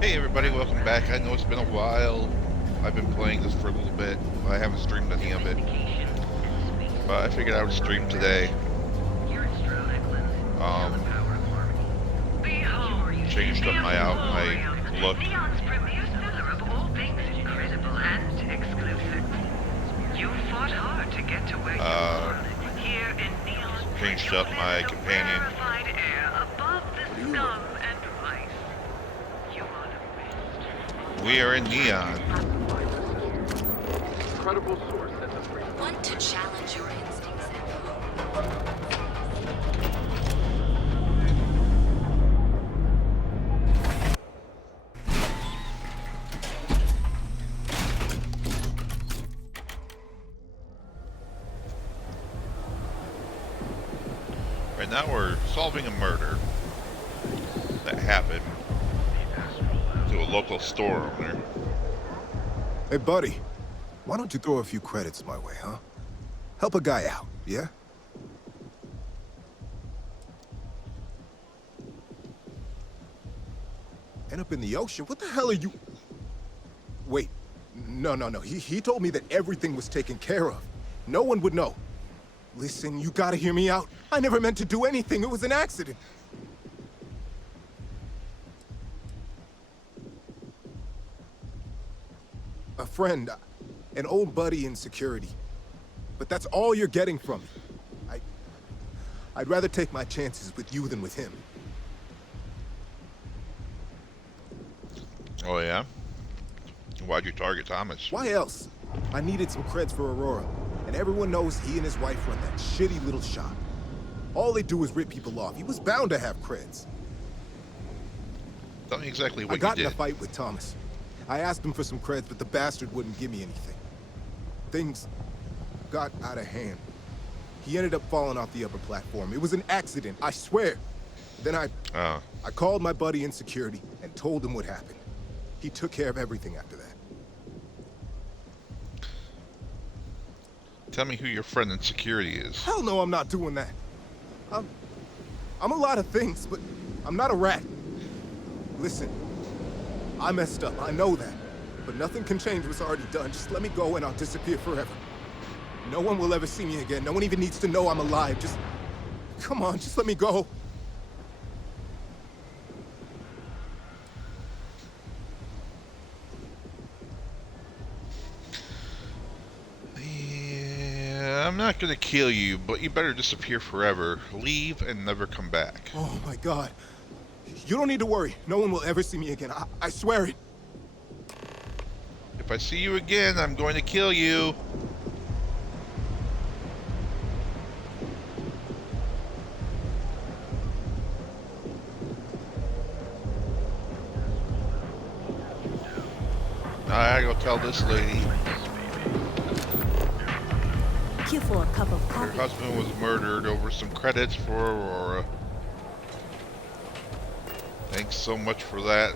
Hey everybody, welcome back. I know it's been a while. I've been playing this for a little bit. I haven't streamed any of it. But I figured I would stream today. Um, Changed up my look. Changed up my companion. We are in Neon. Incredible source at the free. Want to challenge your instincts Right now we're solving a murder that happened to a local store owner. Hey, buddy. Why don't you throw a few credits my way, huh? Help a guy out, yeah? End up in the ocean? What the hell are you... Wait. No. He told me that everything was taken care of. No one would know. Listen, you gotta hear me out. I never meant to do anything. It was an accident. A friend, an old buddy in security. But that's all you're getting from me. I'd rather take my chances with you than with him. Oh yeah? Why'd you target Thomas? Why else? I needed some creds for Aurora, and everyone knows he and his wife run that shitty little shop. All they do is rip people off. He was bound to have creds. Tell me exactly what I got you in a did. fight with Thomas. I asked him for some creds, but the bastard wouldn't give me anything. Things got out of hand. He ended up falling off the upper platform. It was an accident, I swear. Then I called my buddy in security and told him what happened. He took care of everything after that. Tell me who your friend in security is. Hell no, I'm not doing that. I'm a lot of things, but I'm not a rat. Listen, I messed up, I know that. But nothing can change what's already done. Just let me go and I'll disappear forever. No one will ever see me again. No one even needs to know I'm alive. Just... come on, just let me go. Yeah, I'm not gonna kill you, but you better disappear forever. Leave and never come back. Oh my God. You don't need to worry. No one will ever see me again. I swear it. If I see you again, I'm going to kill you. I gotta go tell this lady. You for a cup of Her coffee. husband was murdered over some credits for Aurora. Thanks so much for that.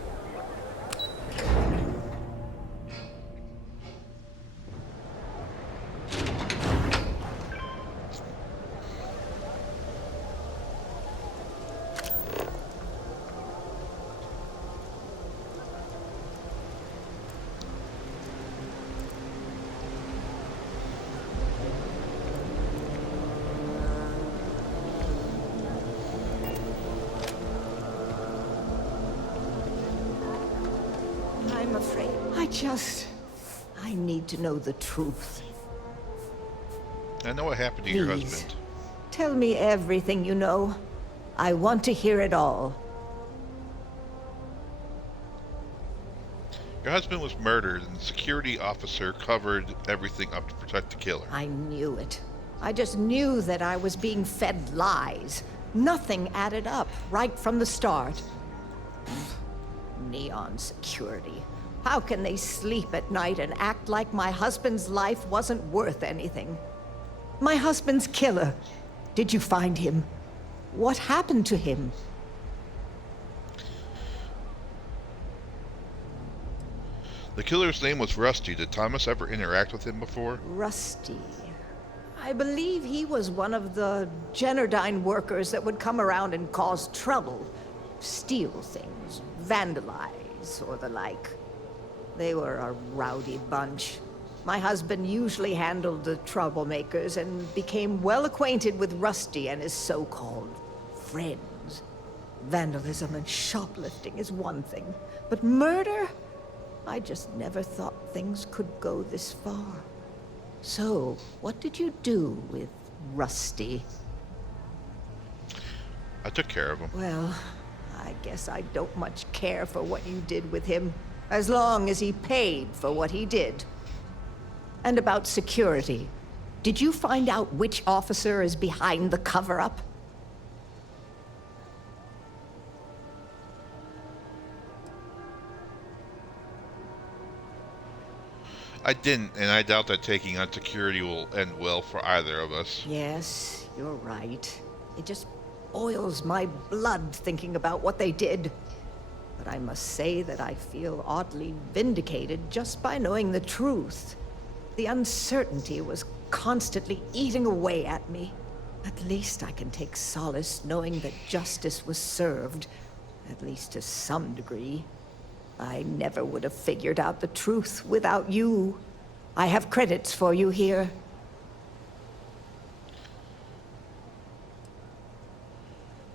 I'm afraid. I need to know the truth. I know what happened to your Please. husband. Tell me everything you know. I want to hear it all. Your husband was murdered, and the security officer covered everything up to protect the killer. I knew it. I just knew that I was being fed lies. Nothing added up right from the start. Neon security. How can they sleep at night and act like my husband's life wasn't worth anything? My husband's killer. Did you find him? What happened to him? The killer's name was Rusty. Did Thomas ever interact with him before? Rusty. I believe he was one of the Generdyne workers that would come around and cause trouble. Steal things, vandalize, thugs or the like. They were a rowdy bunch. My husband usually handled the troublemakers and became well acquainted with Rusty and his so-called friends. Vandalism and shoplifting is one thing, but murder? I just never thought things could go this far. So, what did you do with Rusty? I took care of him. Well, I guess I don't much care for what you did with him, as long as he paid for what he did. And about security, did you find out which officer is behind the cover-up? I didn't, and I doubt that taking on security will end well for either of us. Yes, you're right. It just boils my blood thinking about what they did. But I must say that I feel oddly vindicated just by knowing the truth. The uncertainty was constantly eating away at me. At least I can take solace knowing that justice was served, at least to some degree. I never would have figured out the truth without you. I have credits for you here.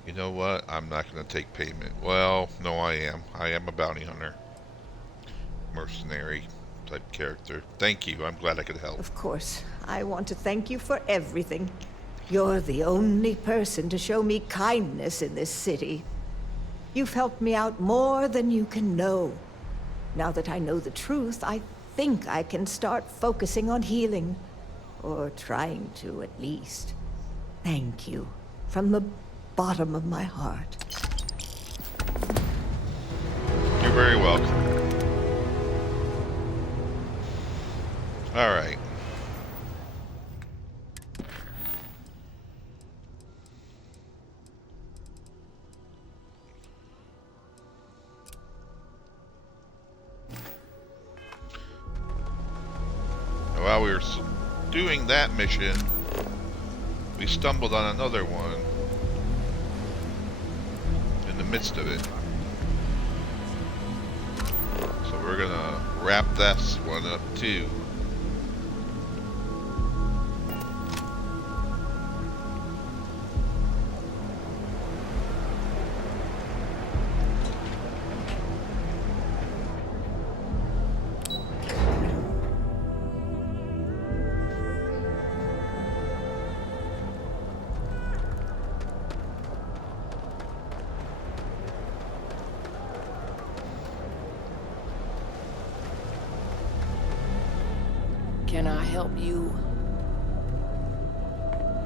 You know what? I'm not going to take payment. Well, no, I am. I am a bounty hunter. Mercenary type character. Thank you. I'm glad I could help. Of course, I want to thank you for everything. You're the only person to show me kindness in this city. You've helped me out more than you can know. Now that I know the truth, I think I can start focusing on healing. Or trying to, at least. Thank you. From the bottom of my heart. You're very welcome. All right. While we were doing that mission, we stumbled on another one in the midst of it. So we're gonna wrap this one up too. Can I help you?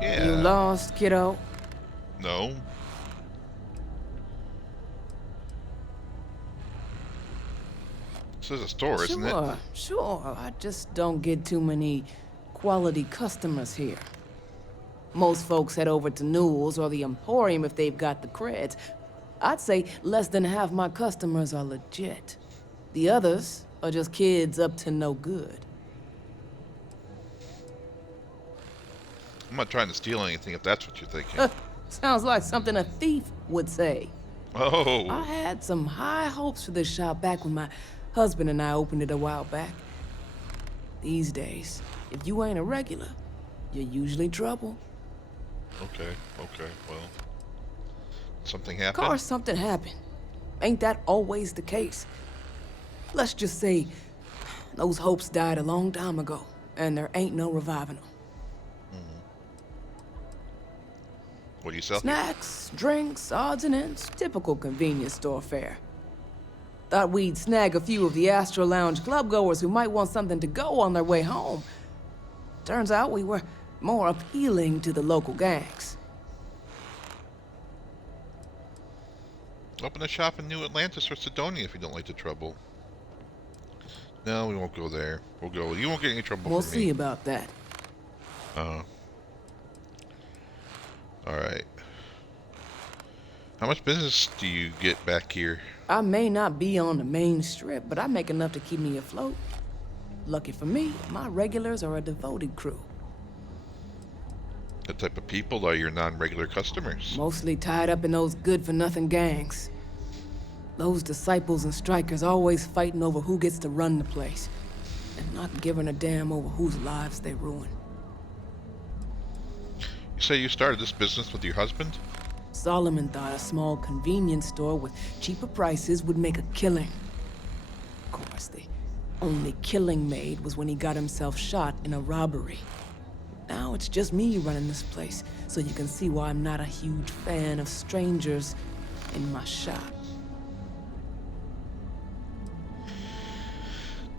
Yeah. You lost, kiddo? No. This is a store, isn't it? Sure. I just don't get too many quality customers here. Most folks head over to Newell's or the Emporium if they've got the creds. I'd say less than half my customers are legit. The others are just kids up to no good. I'm not trying to steal anything if that's what you're thinking. Sounds like something a thief would say. Oh. I had some high hopes for this shop back when my husband and I opened it a while back. These days, if you ain't a regular, you're usually trouble. Okay, well. Something Of happened? course something happened. Ain't that always the case? Let's just say those hopes died a long time ago, and there ain't no reviving them. What do you sell? Snacks, drinks, odds and ends, typical convenience store fare. Thought we'd snag a few of the Astro Lounge clubgoers who might want something to go on their way home. Turns out we were more appealing to the local gangs. Open a shop in New Atlantis or Sidonia if you don't like the trouble. No, we won't go there. We'll go. You won't get any trouble We'll from me. see about that. Alright. How much business do you get back here? I may not be on the main strip, but I make enough to keep me afloat. Lucky for me, my regulars are a devoted crew. What type of people are your non-regular customers? Mostly tied up in those good-for-nothing gangs. Those disciples and strikers always fighting over who gets to run the place, and not giving a damn over whose lives they ruin. You say you started this business with your husband? Solomon thought a small convenience store with cheaper prices would make a killing. Of course, the only killing made was when he got himself shot in a robbery. Now it's just me running this place, so you can see why I'm not a huge fan of strangers in my shop.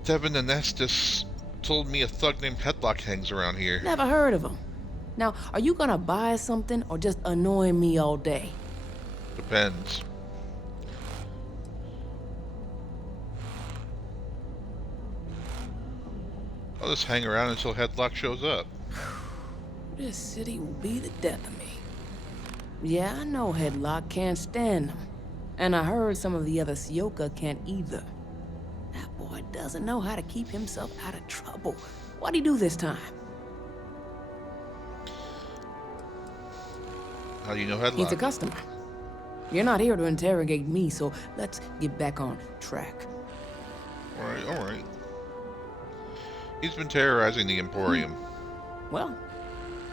Devin and Estes told me a thug named Headlock hangs around here. Never heard of him. Now, are you gonna buy something or just annoy me all day? Depends. I'll just hang around until Headlock shows up. This city will be the death of me. Yeah, I know Headlock can't stand them. And I heard some of the other Sioka can't either. That boy doesn't know how to keep himself out of trouble. What'd he do this time? How do you know Headlock? He's a customer. You're not here to interrogate me, so let's get back on track. Alright, alright. He's been terrorizing the Emporium. Well,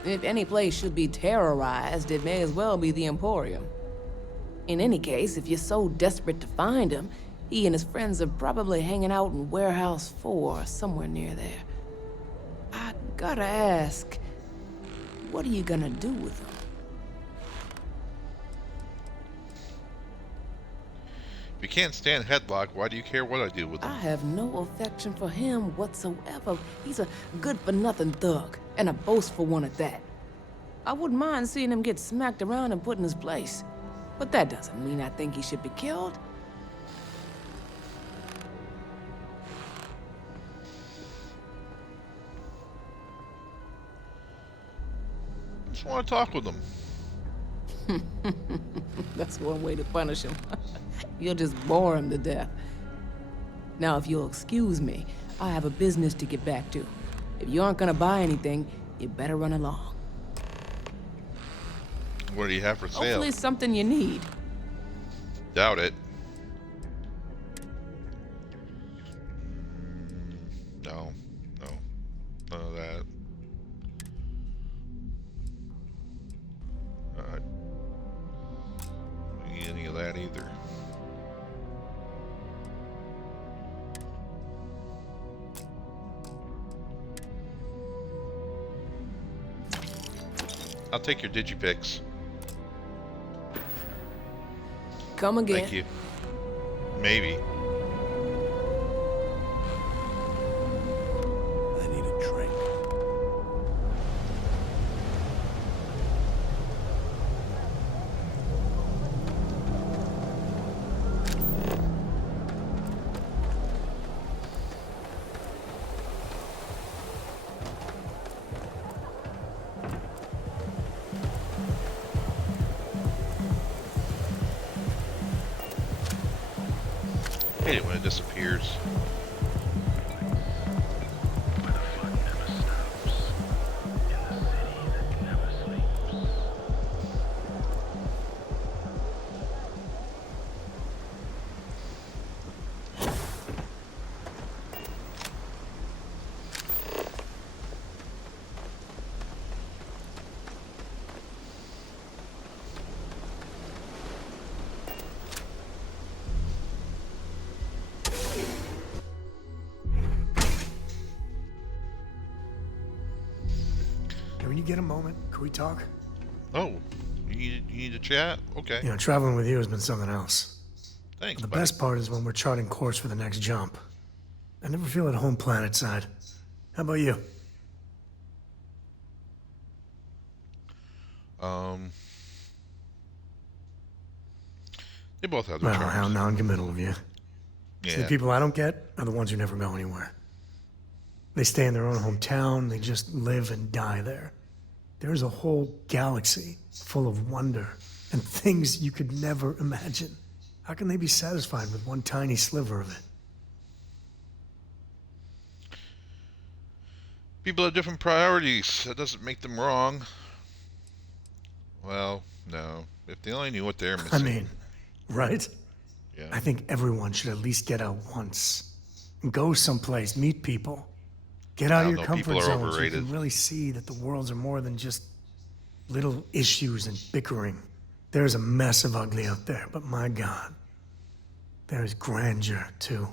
if any place should be terrorized, it may as well be the Emporium. In any case, if you're so desperate to find him, he and his friends are probably hanging out in Warehouse 4 or somewhere near there. I gotta ask, what are you gonna do with him? If you can't stand Headlock, why do you care what I do with him? I have no affection for him whatsoever. He's a good-for-nothing thug, and a boastful one at that. I wouldn't mind seeing him get smacked around and put in his place. But that doesn't mean I think he should be killed. I just want to talk with him. That's one way to punish him. You'll just bore him to death. Now, if you'll excuse me, I have a business to get back to. If you aren't gonna buy anything, you better run along. What do you have for sale? Hopefully it's something you need. Doubt it. No, no, none of that. Alright. Don't need any of that either. I'll take your digipicks. Come again. Thank you. Maybe. I need a drink. I hate it when it disappears. Where the fun never stops. In the city that never sleeps. When you get a moment, can we talk? Oh, you need to chat? Okay. You know, traveling with you has been something else. Thanks, The buddy. best part is when we're charting course for the next jump. I never feel at home planet side. How about you? They both have their Well, how charms. non-committal of you. See, the Yeah. people I don't get are the ones who never go anywhere. They stay in their own hometown, they just live and die there. There's a whole galaxy full of wonder and things you could never imagine. How can they be satisfied with one tiny sliver of it? People have different priorities. That doesn't make them wrong. Well, no. If they only knew what they're missing. I mean, right? Yeah. I think everyone should at least get out once. And go someplace, meet people. Get I out of don't your know, comfort people are zone so you overrated. can really see that the worlds are more than just little issues and bickering. There's a mess of ugly out there, but my God, there's grandeur too.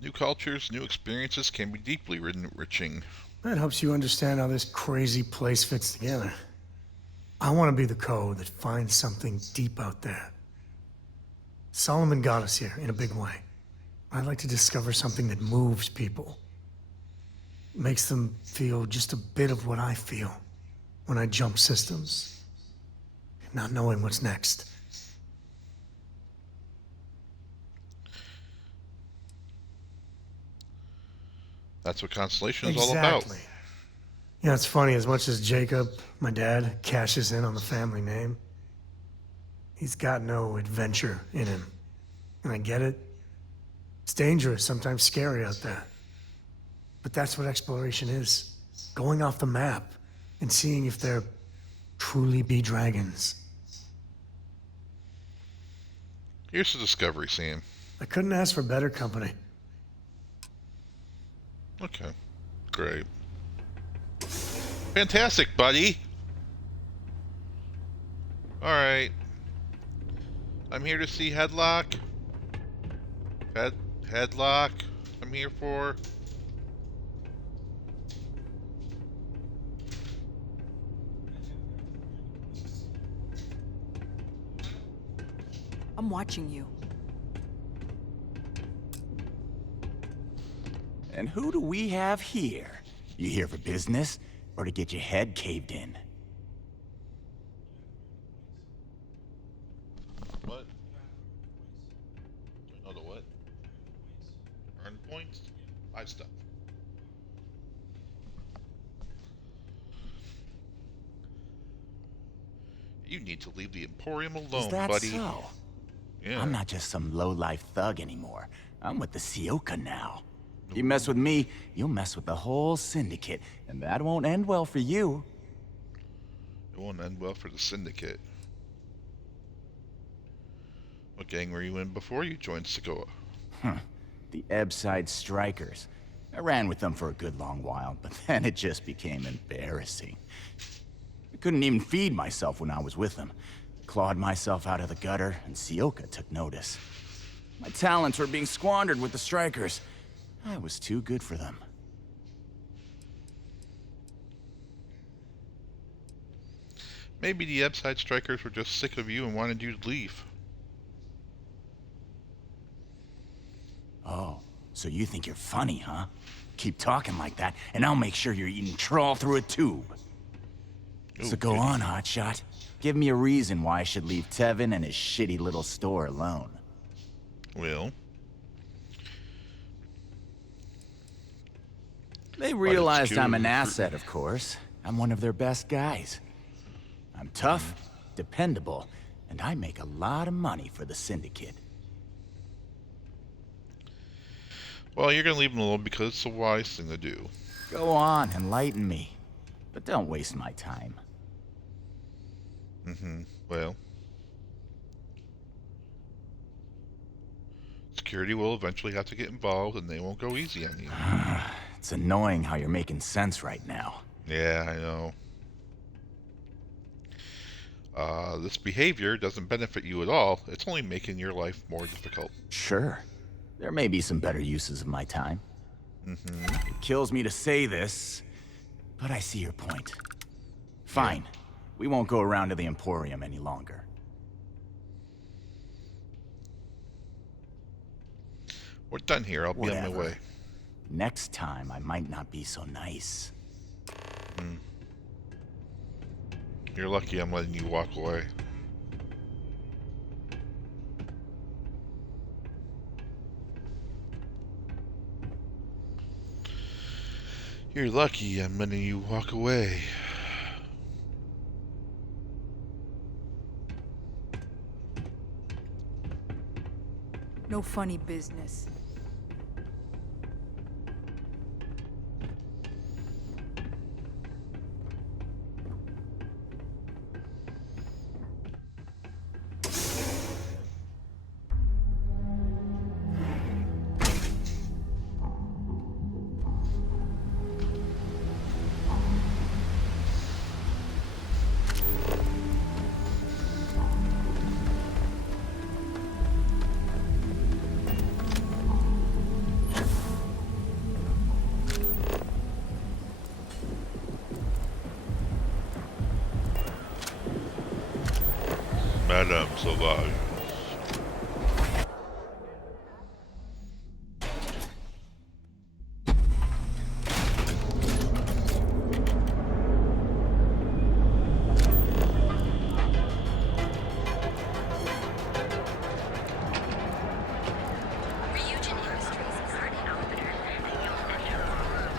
New cultures, new experiences can be deeply enriching. That helps you understand how this crazy place fits together. I want to be the code that finds something deep out there. Solomon got us here in a big way. I'd like to discover something that moves people. Makes them feel just a bit of what I feel when I jump systems. Not knowing what's next. That's what Constellation is all about. Exactly. You know, it's funny, as much as Jacob, my dad, cashes in on the family name, he's got no adventure in him. And I get it. It's dangerous, sometimes scary out there. But that's what exploration is. Going off the map and seeing if there truly be dragons. Here's the discovery, Sam. I couldn't ask for better company. Okay, great. Fantastic, buddy. Alright. I'm here to see Headlock. Headlock. I'm here for. I'm watching you. And who do we have here? You here for business, or to get your head caved in? What? Do I know the what? Earn points? Buy stuff. You need to leave the Emporium alone, Is that buddy. so? Yeah. I'm not just some low-life thug anymore. I'm with the Sioka now. You mess with me, you'll mess with the whole syndicate, and that won't end well for you. It won't end well for the Syndicate. What gang were you in before you joined Segoa? The Ebbside Strikers. I ran with them for a good long while, but then it just became embarrassing. I couldn't even feed myself when I was with them. Clawed myself out of the gutter, and Sioka took notice. My talents were being squandered with the Strikers. I was too good for them. Maybe the Ebbside Strikers were just sick of you and wanted you to leave. Oh, so you think you're funny, huh? Keep talking like that, and I'll make sure you're eating trawl through a tube. So go on, hotshot. Give me a reason why I should leave Tevin and his shitty little store alone. Well, They realized I'm an cute. asset, of course. I'm one of their best guys. I'm tough, dependable, and I make a lot of money for the Syndicate. well, you're gonna leave them alone because it's a wise thing to do. Go on, enlighten me. But don't waste my time. Well, security will eventually have to get involved, and they won't go easy on you. It's annoying how you're making sense right now. Yeah, I know. This behavior doesn't benefit you at all. It's only making your life more difficult. Sure. There may be some better uses of my time. It kills me to say this, but I see your point. Fine. We won't go around to the Emporium any longer. We're done here. I'll be on my Whatever. way. Next time, I might not be so nice. You're lucky I'm letting you walk away. You're lucky I'm letting you walk away. No funny business. Madame Sauvage. Ryujin Industries is an innovator.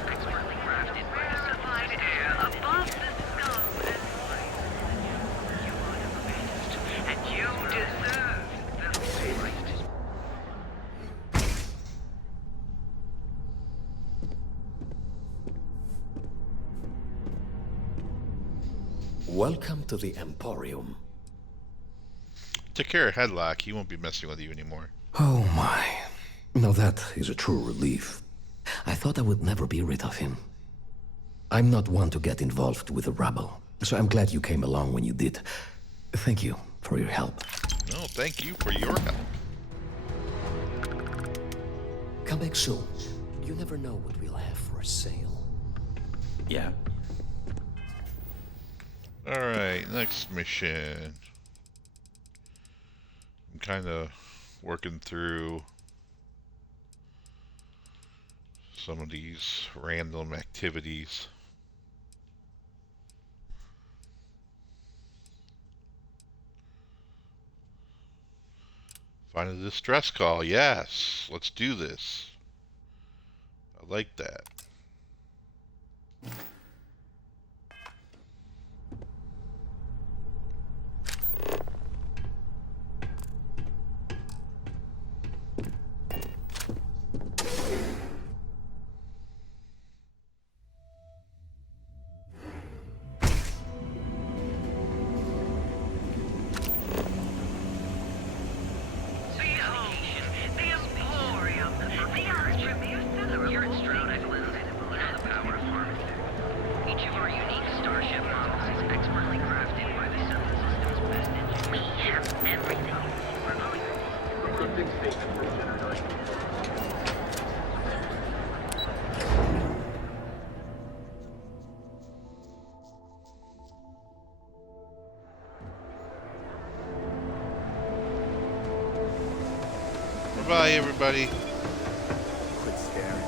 Expertly crafted, rarefied air above the scum and you are the best, and you deserve the best. Welcome to the Emporium. Take care of Headlock. He won't be messing with you anymore. Oh my. Now that is a true relief. I thought I would never be rid of him. I'm not one to get involved with the rabble, so I'm glad you came along when you did. Thank you for your help. No, thank you for your help. Come back soon. You never know what we'll have for sale. Yeah? Alright, next mission. I'm kind of working through some of these random activities. Find a distress call. Yes, let's do this. I like that. The Emporium, the Archimute, you're in Stroud, England. You know the power of pharmacy. Each of our unique starship models is expertly crafted by the Solar System's best engineers. We have everything. Bye-bye, everybody. Quit staring.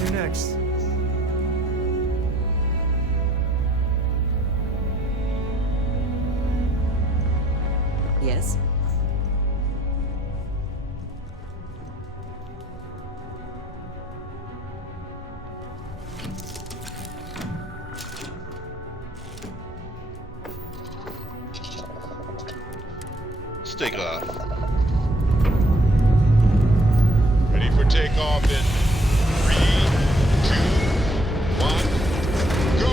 You're next. Yes? Let's take off. Ready for takeoff in 3, 2, 1, go!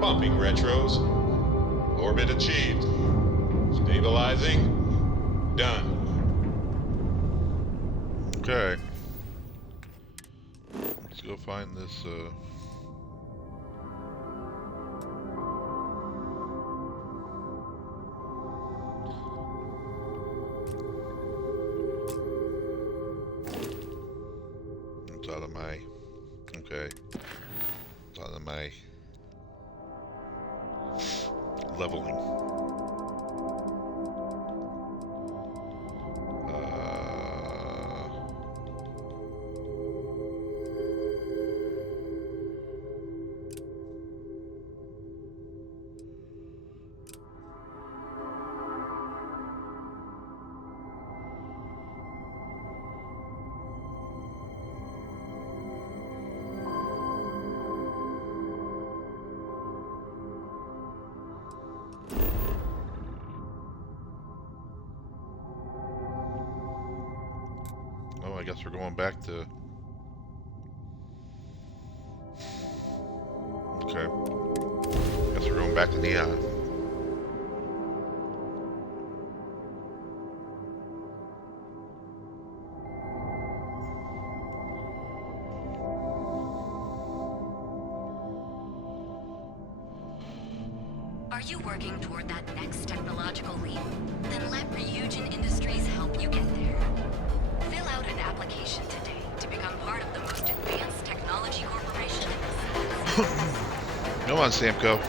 Pumping retros. Orbit achieved. Stabilizing. Done. Okay. Let's go find this, it's out of my... Okay. It's out of my... leveling. guess we're going back to... Okay. Guess we're going back to Neon. Are you working toward that next technological leap? Then let Ryujin Industries help you get there. Fill out an application today to become part of the most advanced technology corporation in the South. Go on, Samco.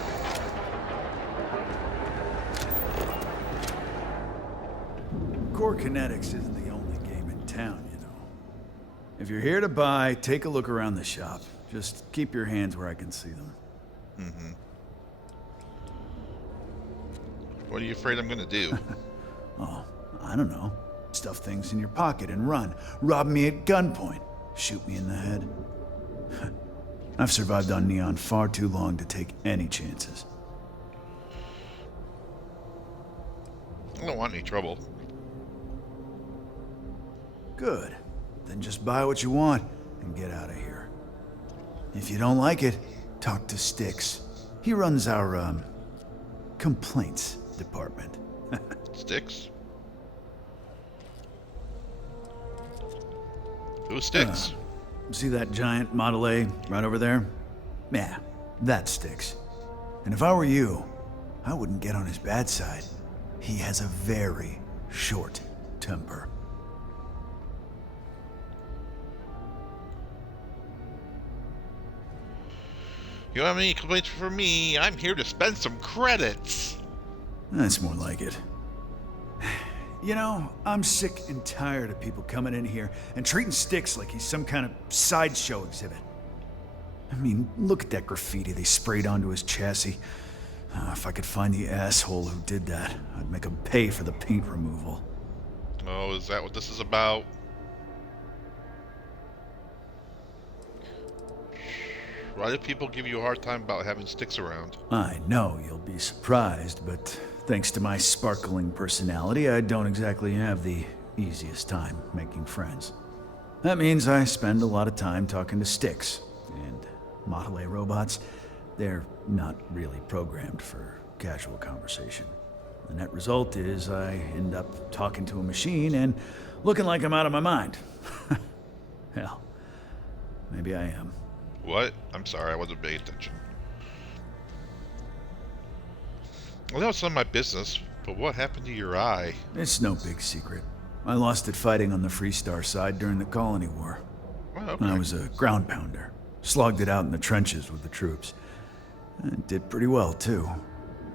Core Kinetics isn't the only game in town, you know. If you're here to buy, take a look around the shop. Just keep your hands where I can see them. Mm-hmm. What are you afraid I'm gonna do? Oh, I don't know. Stuff things in your pocket and run. Rob me at gunpoint. Shoot me in the head. I've survived on Neon far too long to take any chances. I don't want any trouble. Good. Then just buy what you want and get out of here. If you don't like it, talk to Styx. He runs our, complaints department. Styx? Who's Styx? See that giant Model A right over there? Yeah, that Styx. And if I were you, I wouldn't get on his bad side. He has a very short temper. You have any complaints for me? I'm here to spend some credits. That's more like it. You know, I'm sick and tired of people coming in here and treating Styx like he's some kind of sideshow exhibit. I mean, look at that graffiti they sprayed onto his chassis. If I could find the asshole who did that, I'd make him pay for the paint removal. Oh, is that what this is about? Why do people give you a hard time about having Styx around? I know you'll be surprised, but thanks to my sparkling personality, I don't exactly have the easiest time making friends. That means I spend a lot of time talking to Styx, and Model A robots, they're not really programmed for casual conversation. The net result is I end up talking to a machine and looking like I'm out of my mind. Hell, maybe I am. What? I'm sorry, I wasn't paying attention. Well, that was none of my business, but what happened to your eye? It's no big secret. I lost it fighting on the Freestar side during the Colony War. Oh, okay. I was a ground pounder. Slogged it out in the trenches with the troops. And did pretty well, too.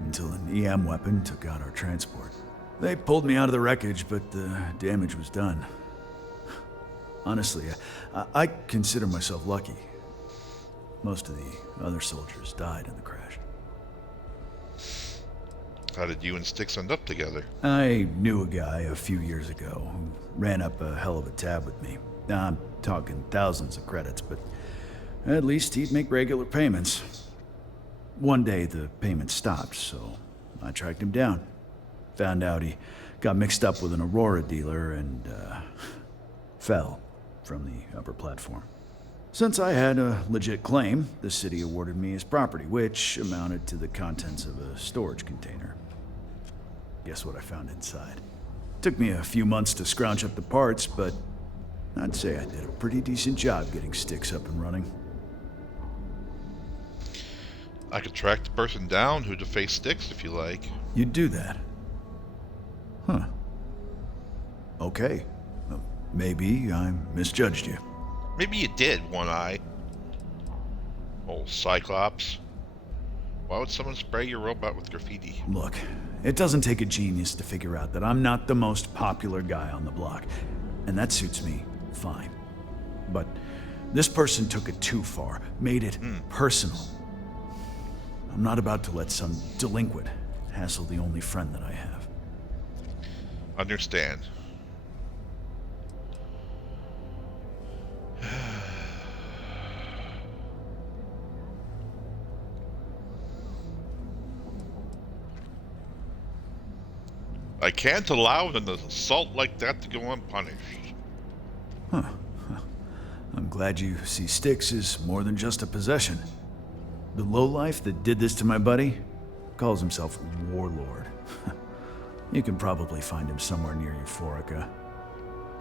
Until an EM weapon took out our transport. They pulled me out of the wreckage, but the damage was done. Honestly, I consider myself lucky. Most of the other soldiers died in the crash. How did you and Styx end up together? I knew a guy a few years ago who ran up a hell of a tab with me. I'm talking thousands of credits, but at least he'd make regular payments. One day the payments stopped, so I tracked him down. Found out he got mixed up with an Aurora dealer and fell from the upper platform. Since I had a legit claim, the city awarded me his property, which amounted to the contents of a storage container. Guess what I found inside? Took me a few months to scrounge up the parts, but I'd say I did a pretty decent job getting Styx up and running. I could track the person down who defaced Styx if you like. You'd do that? Huh. Okay. Maybe I misjudged you. Maybe you did, One Eye. Old Cyclops. Why would someone spray your robot with graffiti? Look, it doesn't take a genius to figure out that I'm not the most popular guy on the block. And that suits me fine. But this person took it too far, made it personal. I'm not about to let some delinquent hassle the only friend that I have. Understand. I can't allow an assault like that to go unpunished. I'm glad you see Styx as more than just a possession. The lowlife that did this to my buddy calls himself Warlord. You can probably find him somewhere near Euphorica.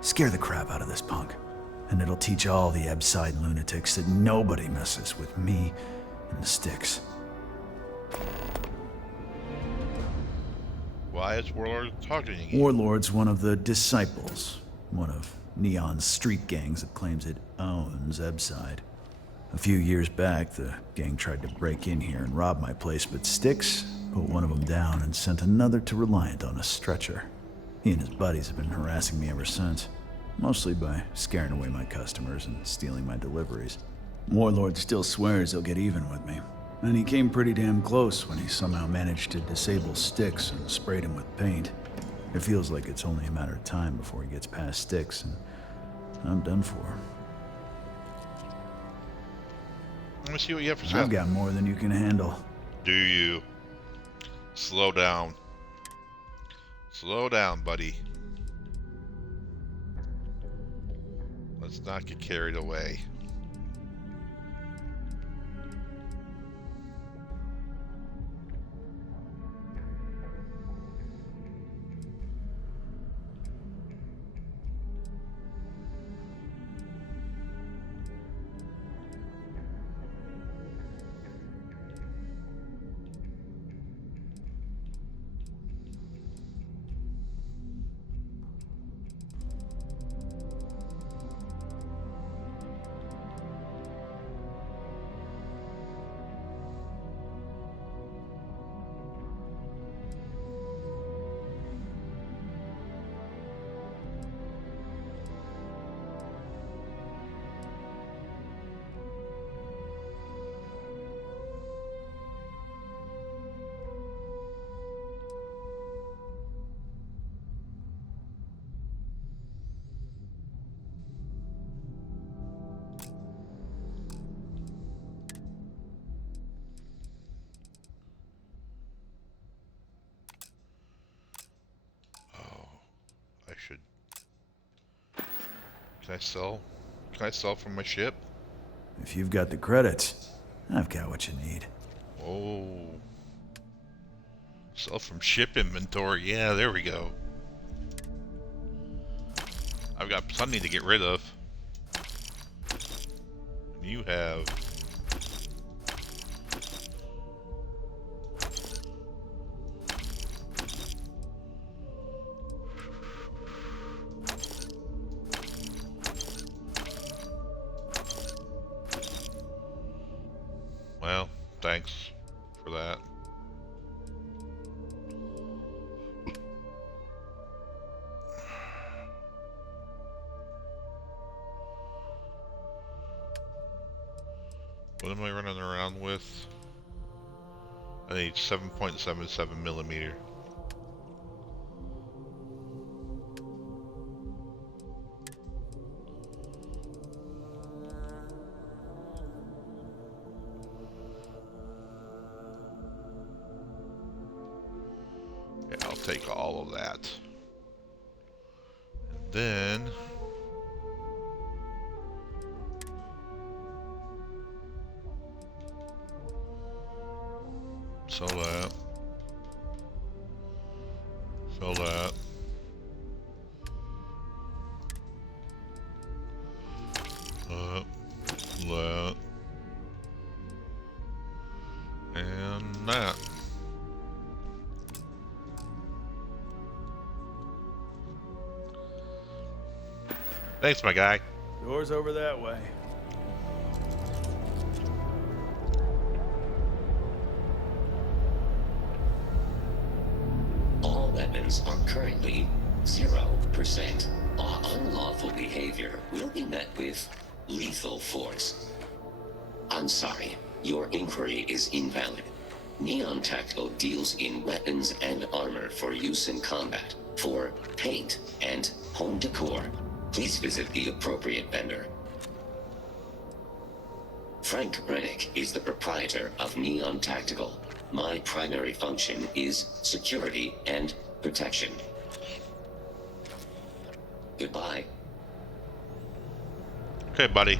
Scare the crap out of this punk, and it'll teach all the Ebside lunatics that nobody messes with me and the Styx. Why is Warlord talking to you? Warlord's one of the disciples, one of Neon's street gangs that claims it owns Ebside. A few years back, the gang tried to break in here and rob my place, but Styx put one of them down and sent another to Reliant on a stretcher. He and his buddies have been harassing me ever since, mostly by scaring away my customers and stealing my deliveries. Warlord still swears he'll get even with me, and he came pretty damn close when he somehow managed to disable Styx and sprayed him with paint. It feels like it's only a matter of time before he gets past Styx, and I'm done for. Let me see what you have for sale. I've got more than you can handle. Do you? Slow down. Slow down, buddy. Let's not get carried away. I should. Can I sell? Can I sell from my ship? If you've got the credits, I've got what you need. Oh. Sell from ship inventory. Yeah, there we go. I've got plenty to get rid of. You have. Well, thanks for that. What am I running around with? I need 7.77 millimeter. Yeah, I'll take all of that. And then sell that. Sell that. That. And that. Thanks, my guy. Door's over that way. All weapons are currently 0%. All unlawful behavior will be met with lethal force. I'm sorry, your inquiry is invalid. Neon Tactical deals in weapons and armor for use in combat, for paint and home decor. Please visit the appropriate vendor. Frank Rennick is the proprietor of Neon Tactical. My primary function is security and protection. Goodbye. Okay, buddy.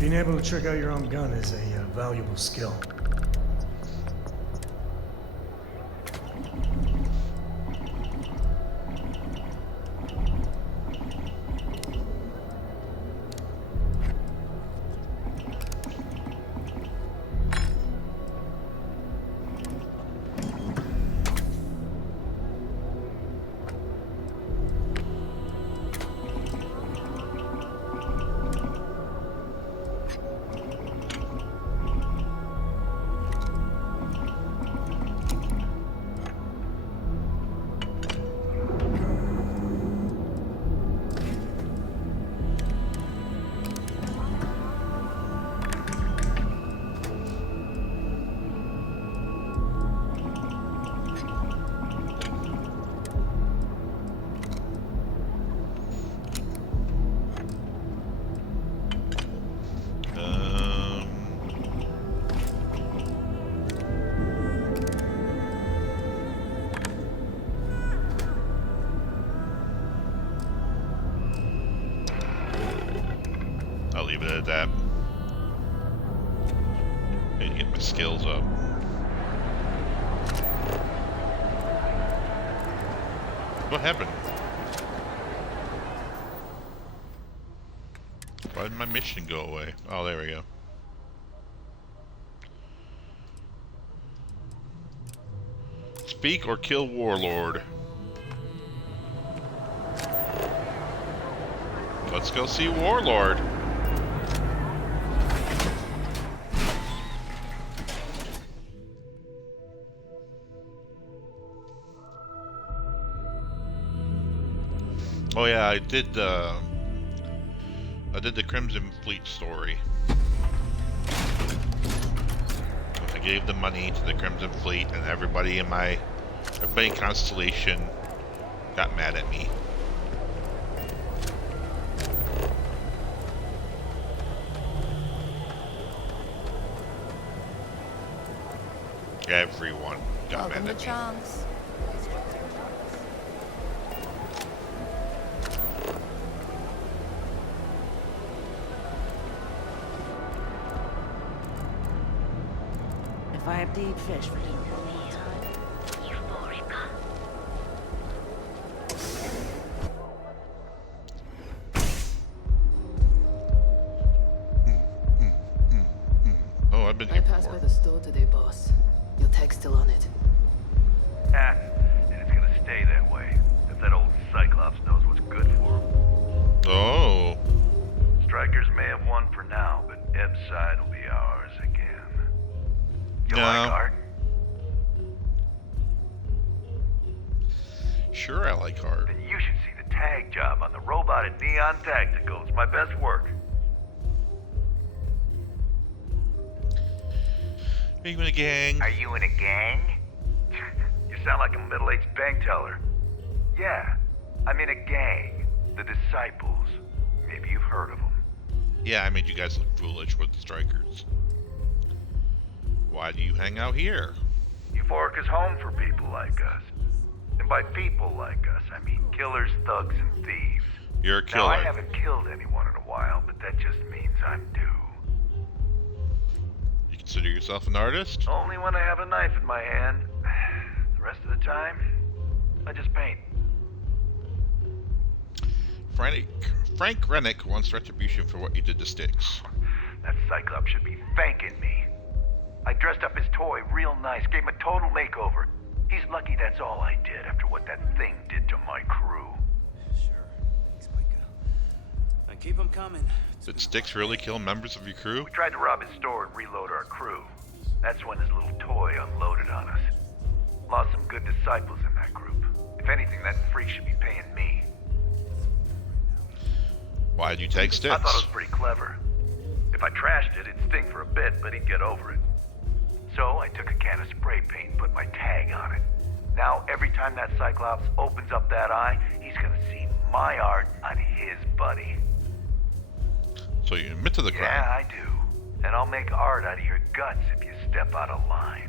Being able to trick out your own gun is a valuable skill. I'll leave it at that. Need to get my skills up. What happened? Why did my mission go away? Oh, there we go. Speak or kill Warlord. Let's go see Warlord. Oh yeah, I did the Crimson Fleet story. I gave the money to the Crimson Fleet, and everybody in Constellation got mad at me. Everyone got mad at me. If I have to eat fish for dinner. Oh, I've been here I passed before. by the store today, boss. Your tag's still on it. Ah, and it's gonna stay that way. If that old Cyclops knows what's good for him. Oh. Strikers may have won for now, but Ebb's side will be ours again. You like art? Sure, I like art. Then you should see the tag job on the robot at Neon Tactical. It's my best work. Are you in a gang? Are you in a gang? You sound like a middle-aged bank teller. Yeah, I'm in a gang. The Disciples. Maybe you've heard of them. Yeah, I made you guys look foolish with the strikers. Why do you hang out here? You Fork is home for people like us. And by people like us, I mean killers, thugs, and thieves. You're a killer. Now, I haven't killed anyone in a while, but that just means I'm due. You consider yourself an artist? Only when I have a knife in my hand. The rest of the time, I just paint. Frank Rennick wants retribution for what you did to Styx. That Cyclops should be thanking me. I dressed up his toy real nice, gave him a total makeover. He's lucky that's all I did after what that thing did to my crew. Sure. Thanks, Micah. Now keep them coming. Did Styx really kill members of your crew? We tried to rob his store and reload our crew. That's when his little toy unloaded on us. Lost some good disciples in that group. If anything, that freak should be paying me. Why did you take Styx? I thought it was pretty clever. If I trashed it, it'd sting for a bit, but he'd get over it. So I took a can of spray paint and put my tag on it. Now, every time that Cyclops opens up that eye, he's gonna see my art on his buddy. So you admit to the crime? Yeah, I do. And I'll make art out of your guts if you step out of line.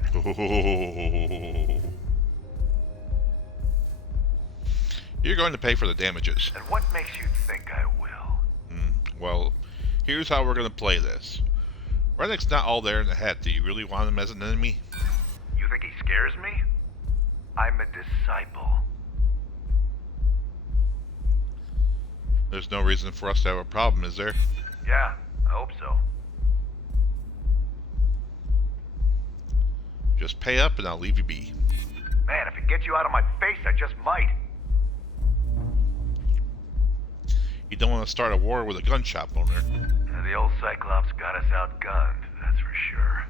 You're going to pay for the damages. And what makes you think I will? Well, here's how we're going to play this. Rennick's not all there in the head. Do you really want him as an enemy? You think he scares me? I'm a disciple. There's no reason for us to have a problem, is there? Yeah, I hope so. Just pay up and I'll leave you be. Man, if it gets you out of my face, I just might. You don't want to start a war with a gun shop owner. The old Cyclops got us outgunned, that's for sure.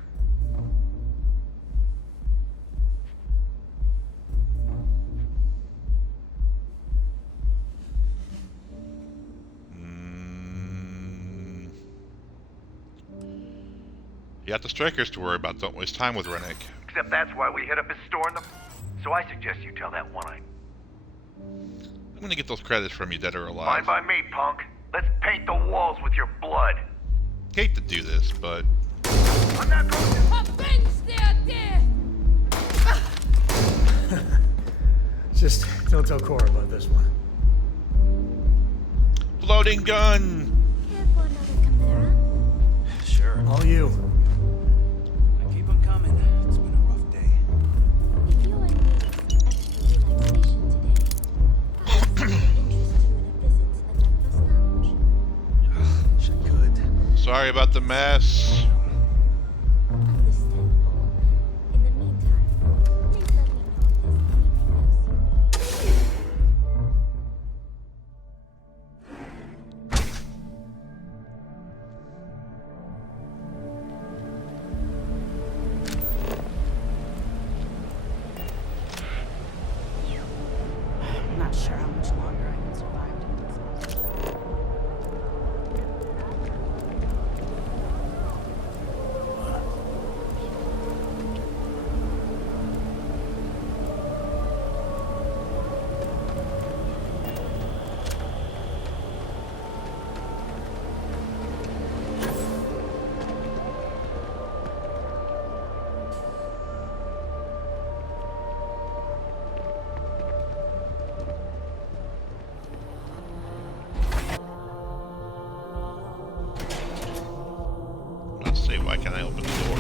You got the strikers to worry about. Don't waste time with Rennick. Except that's why we hit up his store in the... So I suggest you tell that one-eyed. I'm going to get those credits from you, dead or alive. Fine by me, punk. Let's paint the walls with your blood. Hate to do this, but... I'm not going to... Just don't tell Cora about this one. Floating gun! Sure. All you. Now keep them coming. It's been a rough day. Wish I could. Sorry about the mess. Not sure how much longer I can survive doing this. Let's see, why can't I open the door?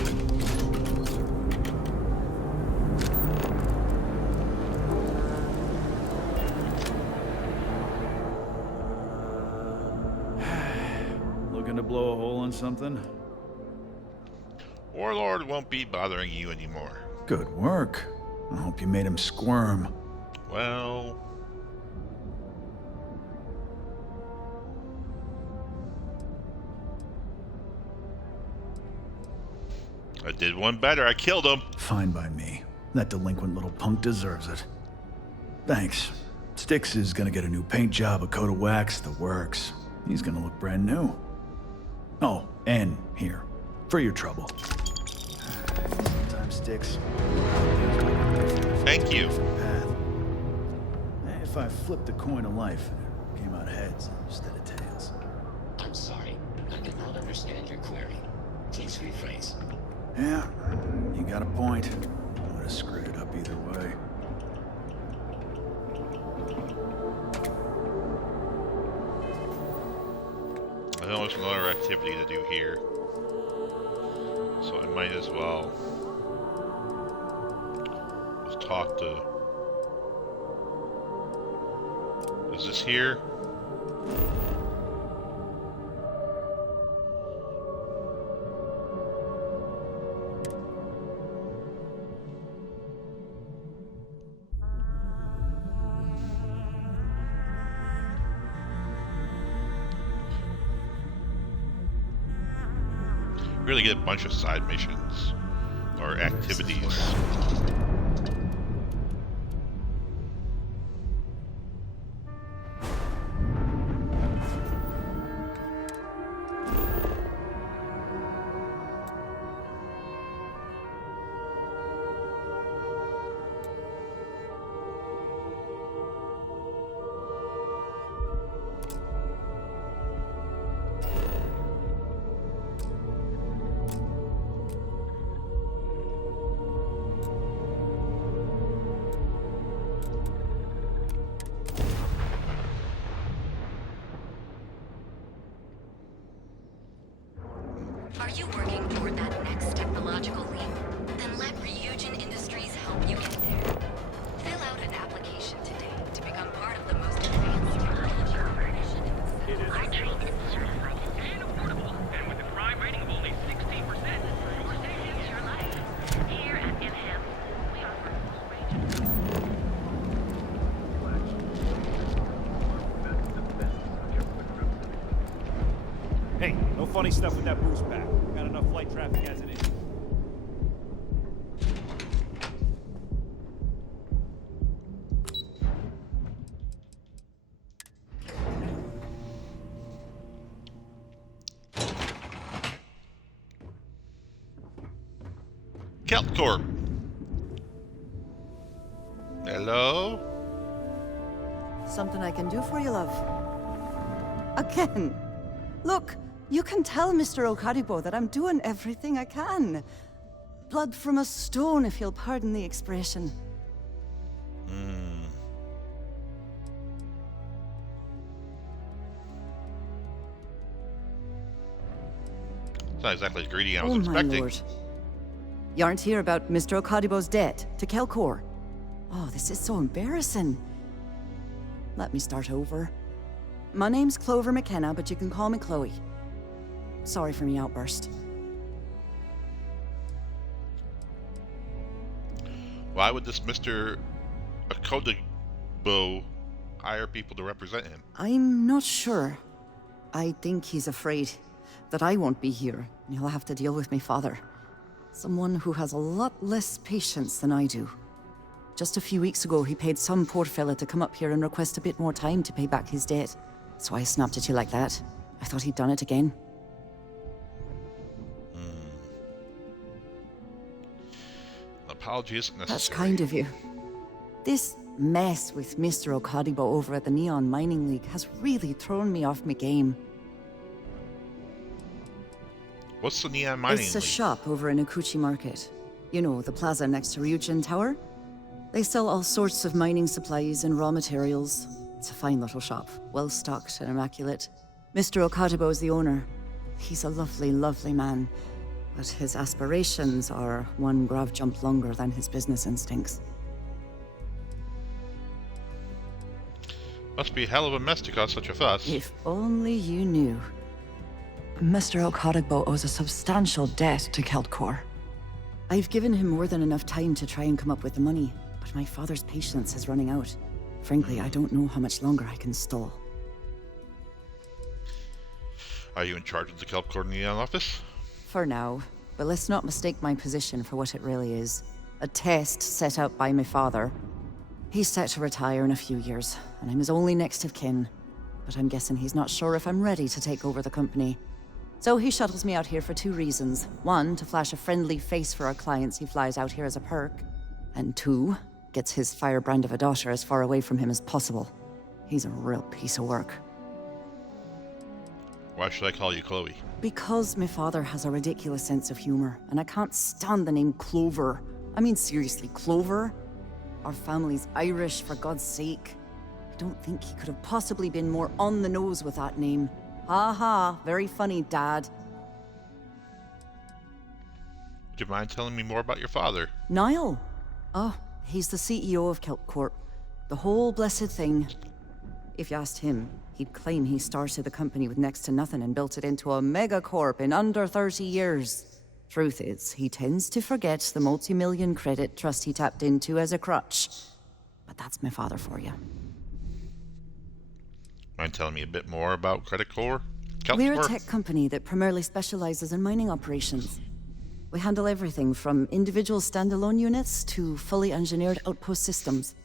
Looking to blow a hole in something? Warlord won't be bothering you anymore. Good work. I hope you made him squirm. Well... I did one better. I killed him. Fine by me. That delinquent little punk deserves it. Thanks. Styx is gonna get a new paint job, a coat of wax, the works. He's gonna look brand new. Oh, and here, for your trouble. Sometimes Styx. Thank you. Path. If I flipped the coin of life, it came out heads instead of tails. I'm sorry. I did not understand your query. Please rephrase. Yeah, you got a point. What a screw. I know there's another activity to do here, so I might as well just talk to... Is this here? Really get a bunch of side missions or activities. Are you working toward that next technological leap? Then let Ryujin Industries help you get there. Fill out an application today to become part of the most advanced technological initiative. Our train is certified and affordable, and with a crime rating of only 16%, your safety is your life. Here at Inham, we offer a full range of... Hey, no funny stuff with that boost pack. Got enough flight traffic as it is. Keltcorp. Hello? Something I can do for you, love. Again. Look, you can tell Mr. Okadibo that I'm doing everything I can. Blood from a stone, if you'll pardon the expression. It's not exactly the greeting I was Oh, expecting. my lord. You aren't here about Mr. Okadibo's debt to Kelkor. Oh, this is so embarrassing. Let me start over. My name's Clover McKenna, but you can call me Chloe. Sorry for me outburst. Why would this Mr. Okadibo hire people to represent him? I'm not sure. I think he's afraid that I won't be here, and he'll have to deal with my father. Someone who has a lot less patience than I do. Just a few weeks ago, he paid some poor fella to come up here and request a bit more time to pay back his debt. So I snapped at you like that. I thought he'd done it again. An apology isn't necessary. That's kind of you. This mess with Mr. Okadibo over at the Neon Mining League has really thrown me off my game. What's the Neon Mining It's a League? shop over in Akuchi Market. You know, the plaza next to Ryujin Tower? They sell all sorts of mining supplies and raw materials. It's a fine little shop, well stocked and immaculate. Mr. Okadibo is the owner. He's a lovely, lovely man, but his aspirations are one grav jump longer than his business instincts. Must be a hell of a mess to cause such a fuss. If only you knew. Mr. Okadibo owes a substantial debt to Keltkor. I've given him more than enough time to try and come up with the money, but my father's patience is running out. Frankly, I don't know how much longer I can stall. Are you in charge of the Kelpcorp Neon office? For now, but let's not mistake my position for what it really is. A test set out by my father. He's set to retire in a few years, and I'm his only next of kin. But I'm guessing he's not sure if I'm ready to take over the company. So he shuttles me out here for two reasons. One, to flash a friendly face for our clients he flies out here as a perk. And two, gets his firebrand of a daughter as far away from him as possible. He's a real piece of work. Why should I call you Chloe? Because my father has a ridiculous sense of humor, and I can't stand the name Clover. I mean, seriously, Clover? Our family's Irish, for God's sake. I don't think he could have possibly been more on the nose with that name. Ha ha, very funny, Dad. Would you mind telling me more about your father? Niall. Oh, he's the CEO of Kelp Corp. The whole blessed thing. If you asked him, he'd claim he started the company with next to nothing and built it into a megacorp in under 30 years. Truth is, he tends to forget the multi-million credit trust he tapped into as a crutch. But that's my father for you. Mind telling me a bit more about Credit Corps? We're a tech company that primarily specializes in mining operations. We handle everything from individual standalone units to fully engineered outpost systems.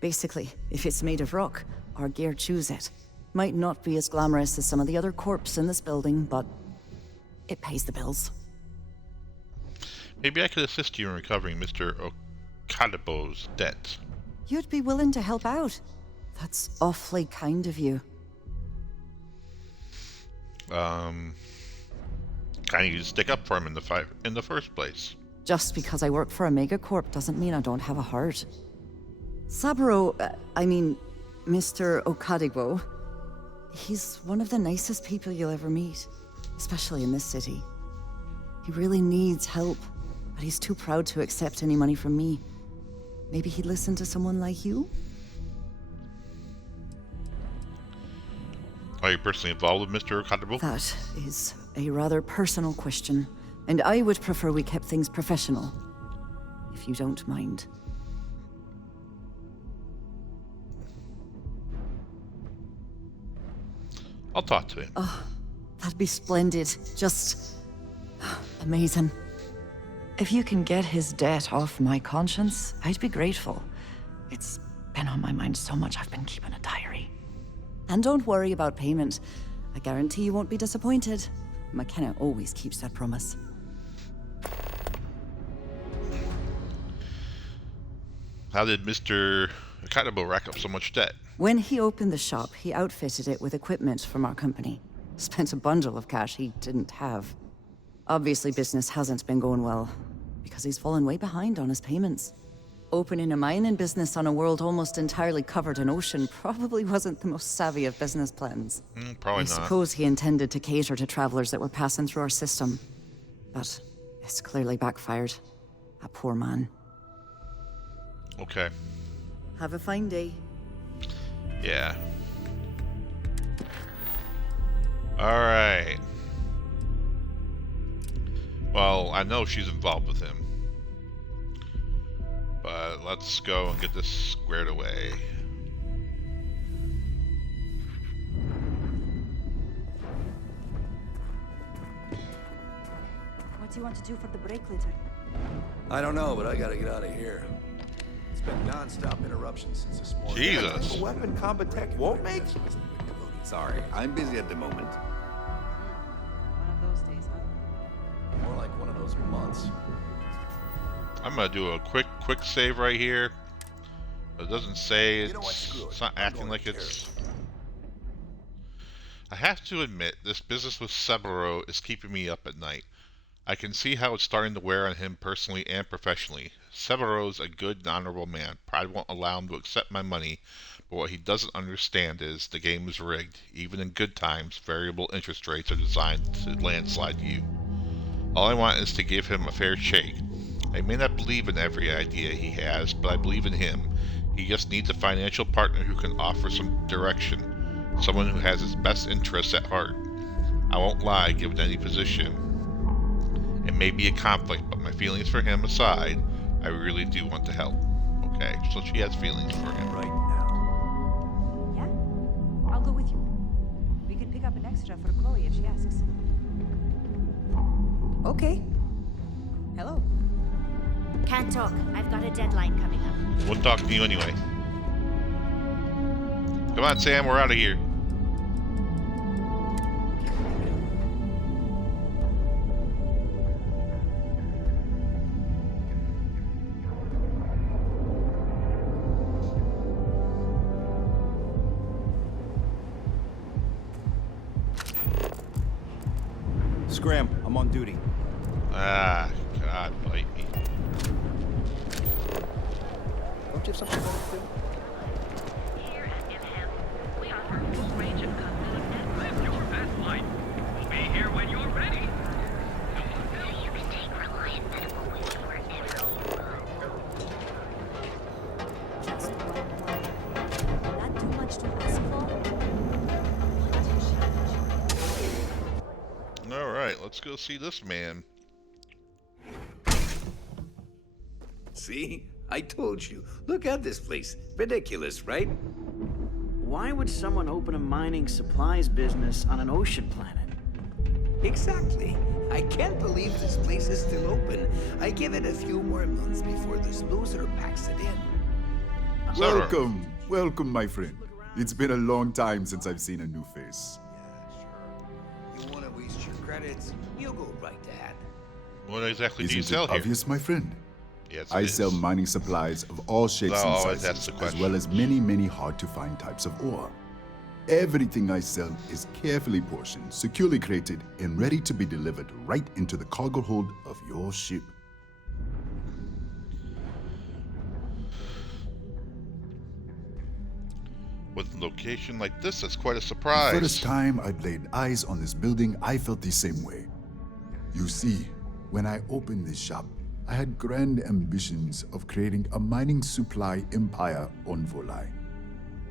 Basically, if it's made of rock, our gear chews it. Might not be as glamorous as some of the other corps in this building, but it pays the bills. Maybe I could assist you in recovering Mr. Okadabo's debt. You'd be willing to help out. That's awfully kind of you. Kind of you to stick up for him in the first place. Just because I work for a megacorp doesn't mean I don't have a heart. Saburo, Mr. Okadibo, he's one of the nicest people you'll ever meet, especially in this city. He really needs help, but he's too proud to accept any money from me. Maybe he'd listen to someone like you? Are you personally involved with Mr. Okadibo? That is a rather personal question, and I would prefer we kept things professional, if you don't mind. I'll talk to him. Oh, that'd be splendid. Just amazing. If you can get his debt off my conscience, I'd be grateful. It's been on my mind so much I've been keeping a diary. And don't worry about payment. I guarantee you won't be disappointed. McKenna always keeps that promise. How did Mr. Okadibo rack up so much debt? When he opened the shop, he outfitted it with equipment from our company. Spent a bundle of cash he didn't have. Obviously, business hasn't been going well, because he's fallen way behind on his payments. Opening a mining business on a world almost entirely covered in ocean probably wasn't the most savvy of business plans. Probably I not. suppose he intended to cater to travelers that were passing through our system. But it's clearly backfired. A poor man. Okay. Have a fine day. Yeah. Alright. Well, I know she's involved with him. But let's go and get this squared away. What do you want to do for the break later? I don't know, but I gotta get out of here. It's been non-stop interruptions since this morning. Jesus. A weapon combat tech won't make. Sorry, I'm busy at the moment. One of those days, huh? More like one of those months. I'm gonna do a quick save right here. It doesn't say it's not acting like it's. I have to admit, this business with Saburo is keeping me up at night. I can see how it's starting to wear on him personally and professionally. Saburo's a good and honorable man. Pride won't allow him to accept my money, but what he doesn't understand is the game is rigged. Even in good times, variable interest rates are designed to landslide you. All I want is to give him a fair shake. I may not believe in every idea he has, but I believe in him. He just needs a financial partner who can offer some direction, someone who has his best interests at heart. I won't lie, given any position. It may be a conflict, but my feelings for him aside, I really do want to help. Okay, so she has feelings for him. Right now. Yeah? I'll go with you. We can pick up an extra for Chloe if she asks. Okay. Hello. Can't talk. I've got a deadline coming up. Won't talk to you anyway. Come on, Sam, we're out of here. Scram, I'm on duty. Ah, God, bite me. Don't you have something going to do? Here at Enhance, we offer a full range of custom and your best let's go see this man. See? I told you. Look at this place. Ridiculous, right? Why would someone open a mining supplies business on an ocean planet? Exactly. I can't believe this place is still open. I give it a few more months before this loser packs it in. Welcome. Welcome, my friend. It's been a long time since I've seen a new face. You want to waste your credits? You go right ahead. What exactly do you Isn't sell it here? obvious, my friend? Yes, I it sell is. mining supplies of all shapes I'll and always ask sizes, the as question. well as many, many hard-to-find types of ore. Everything I sell is carefully portioned, securely crated, and ready to be delivered right into the cargo hold of your ship. With a location like this, that's quite a The surprise. first time I'd laid eyes on this building, I felt the same way. You see, when I opened this shop, I had grand ambitions of creating a mining supply empire on Volai.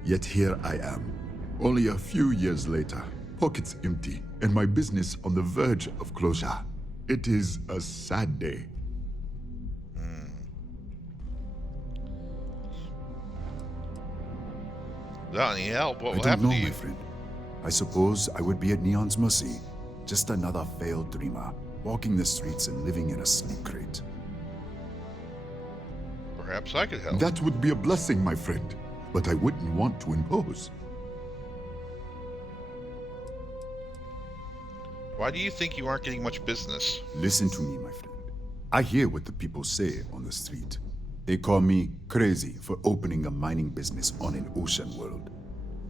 Yet here I am, only a few years later, pockets empty, and my business on the verge of closure. It is a sad day. Without any help, what I will don't happen know, to you? my friend. I suppose I would be at Neon's mercy. Just another failed dreamer, walking the streets and living in a sleep crate. Perhaps I could help. That would be a blessing, my friend, but I wouldn't want to impose. Why do you think you aren't getting much business? Listen to me, my friend. I hear what the people say on the street. They call me crazy for opening a mining business on an ocean world.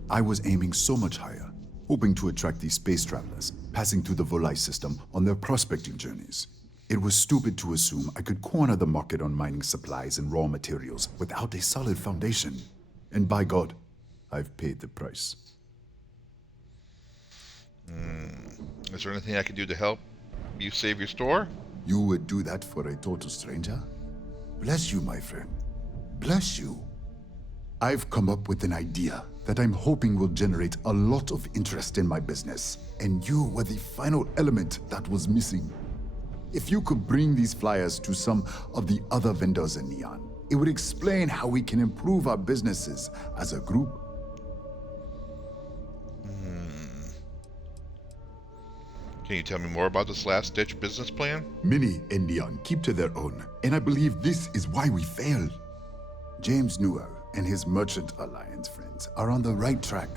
I was aiming so much higher, hoping to attract these space travelers, passing through the Volai system on their prospecting journeys. It was stupid to assume I could corner the market on mining supplies and raw materials without a solid foundation. And by God, I've paid the price. Is there anything I can do to help you save your store? You would do that for a total stranger? Bless you, my friend. Bless you. I've come up with an idea that I'm hoping will generate a lot of interest in my business, and you were the final element that was missing. If you could bring these flyers to some of the other vendors in Neon, it would explain how we can improve our businesses as a group. Can you tell me more about this last-ditch business plan? Many in Neon keep to their own, and I believe this is why we failed. James Newell and his Merchant Alliance friends are on the right track,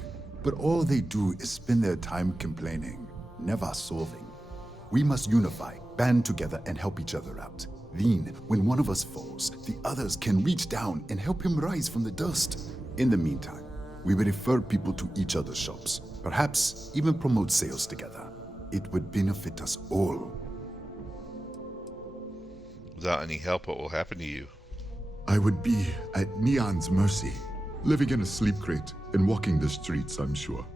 but all they do is spend their time complaining, never solving. We must unify, band together, and help each other out. Then, when one of us falls, the others can reach down and help him rise from the dust. In the meantime, we will refer people to each other's shops, perhaps even promote sales together. It would benefit us all. Without any help, what will happen to you? I would be at Neon's mercy, living in a sleep crate and walking the streets, I'm sure.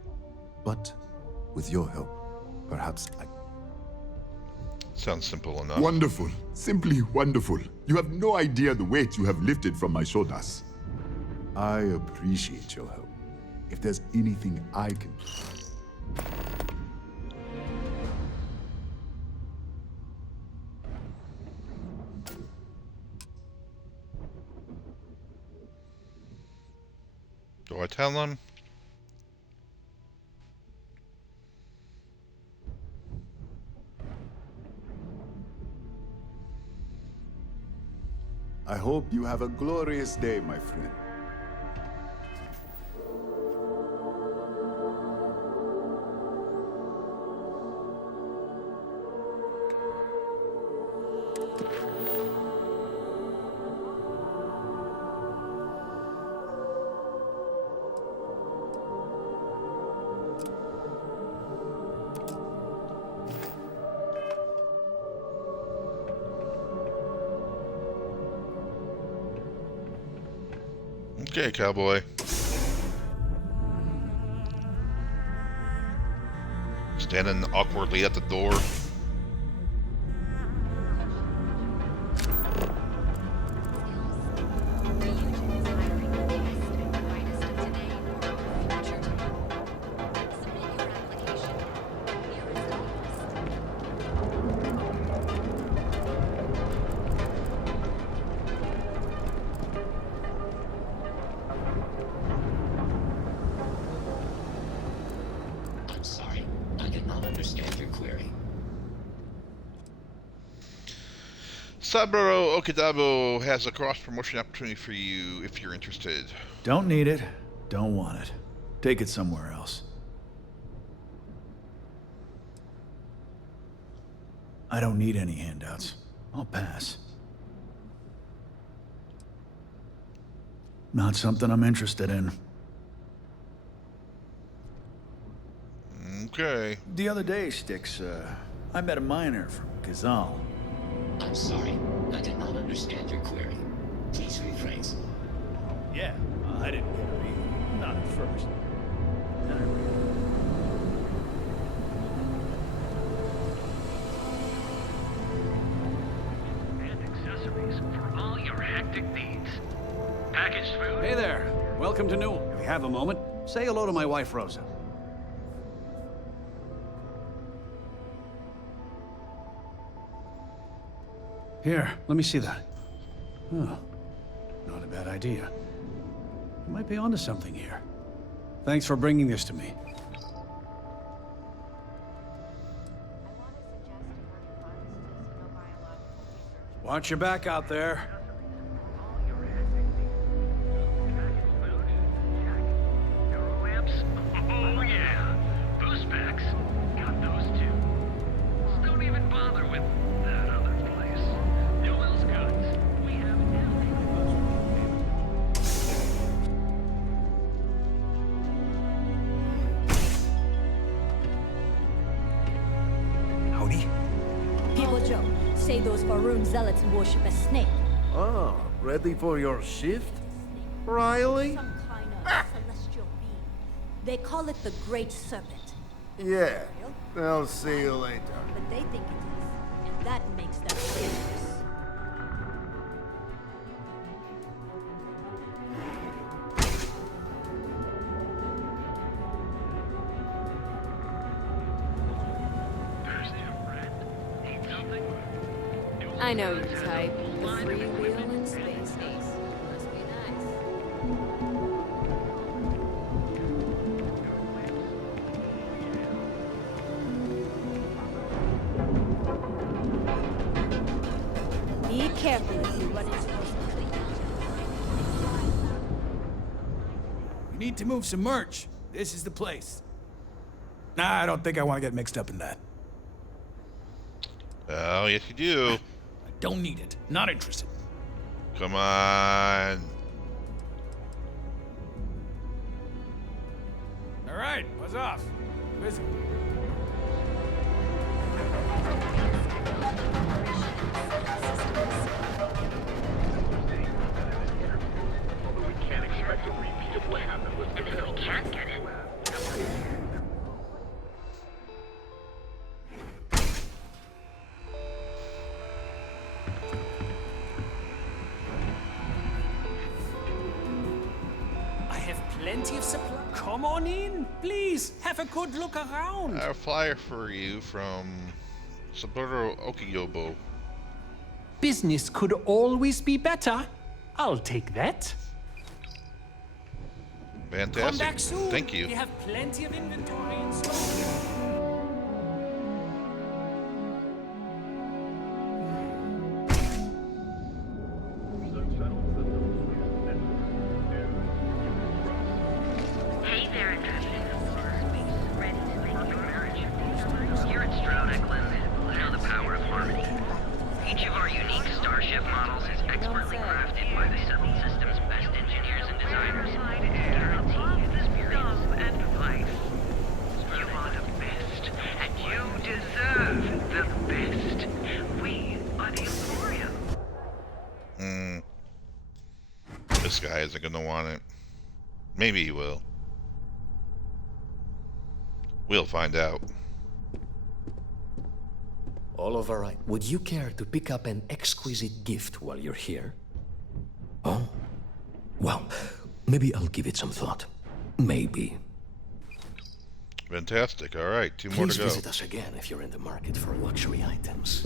But with your help, perhaps I... Sounds simple enough. Wonderful. Simply wonderful. You have no idea the weight you have lifted from my shoulders. I appreciate your help. If there's anything I can... Do I tell them? I hope you have a glorious day, my friend. Okay, cowboy. Standing awkwardly at the door. understand your query. Saburo Okidabo has a cross-promotion opportunity for you if you're interested. Don't need it. Don't want it. Take it somewhere else. I don't need any handouts. I'll pass. Not something I'm interested in. Okay. The other day, Styx, I met a miner from Kazal. I'm sorry, I did not understand your query. Please rephrase. Yeah, I didn't get her either. Not at first. Then I realized. And accessories for all your hectic needs. Packaged food. Hey there. Welcome to Newell. If you have a moment, say hello to my wife, Rosa. Here, let me see that. Oh, not a bad idea. You might be onto something here. Thanks for bringing this to me. Watch your back out there. Lamps? Oh yeah. Boost packs. Got those too. Just don't even bother with that other place. Newell's Goods. We have Howdy. People joke, say those Varun zealots worship a snake. Oh, ready for your shift? Riley? Some kind of celestial being. They call it the Great Serpent. Yeah. I'll see you later. But they think it is, and that makes them dangerous. I know your type. The freewheel and space ace. Must be nice. Be careful if you run into those creatures. We need to move some merch. This is the place. Nah, I don't think I want to get mixed up in that. Oh, yes you do. I don't need it. Not interested. Come on. All right, buzz off. Busy. And if we can't get it, I have plenty of supply. Come on in, please. Have a good look around. A flyer for you from Saburo Okiyobo. Business could always be better. I'll take that. Fantastic. Come back soon. Thank you. We have plenty of inventory in stock. hey there, interested in ready to make your marriage. Here at Stroud Eklund, we know the power of harmony. Each of our unique starship models is expertly crafted by the Settled System's best engineers and designers. Guarantee the experience and life. You are the best, and you deserve the best. We are the Emporium. This guy isn't gonna want it. Maybe he will. We'll find out. All over right. Would you care to pick up an exquisite gift while you're here? Oh? Well, maybe I'll give it some thought. Maybe. Fantastic. All right, two more Please to go. visit us again if you're in the market for luxury items.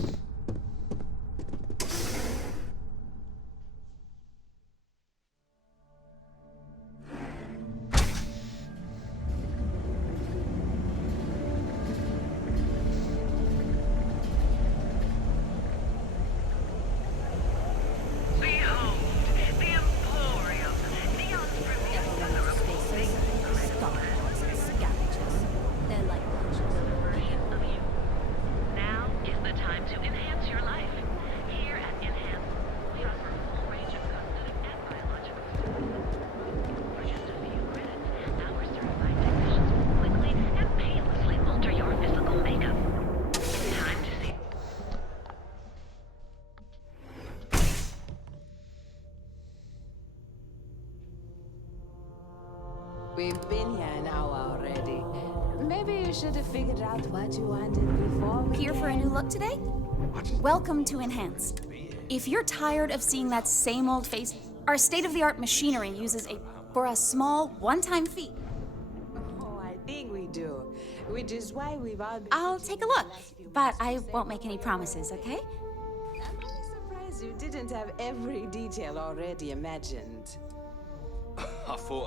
We've been here an hour already. Maybe you should have figured out what you wanted before we Here for a new look today? Welcome to Enhance. If you're tired of seeing that same old face, our state-of-the-art machinery uses for a small, one-time fee. Oh, I think we do. Which is why we've all been... I'll take a look, but I won't make any promises, okay? I'm really surprised you didn't have every detail already imagined.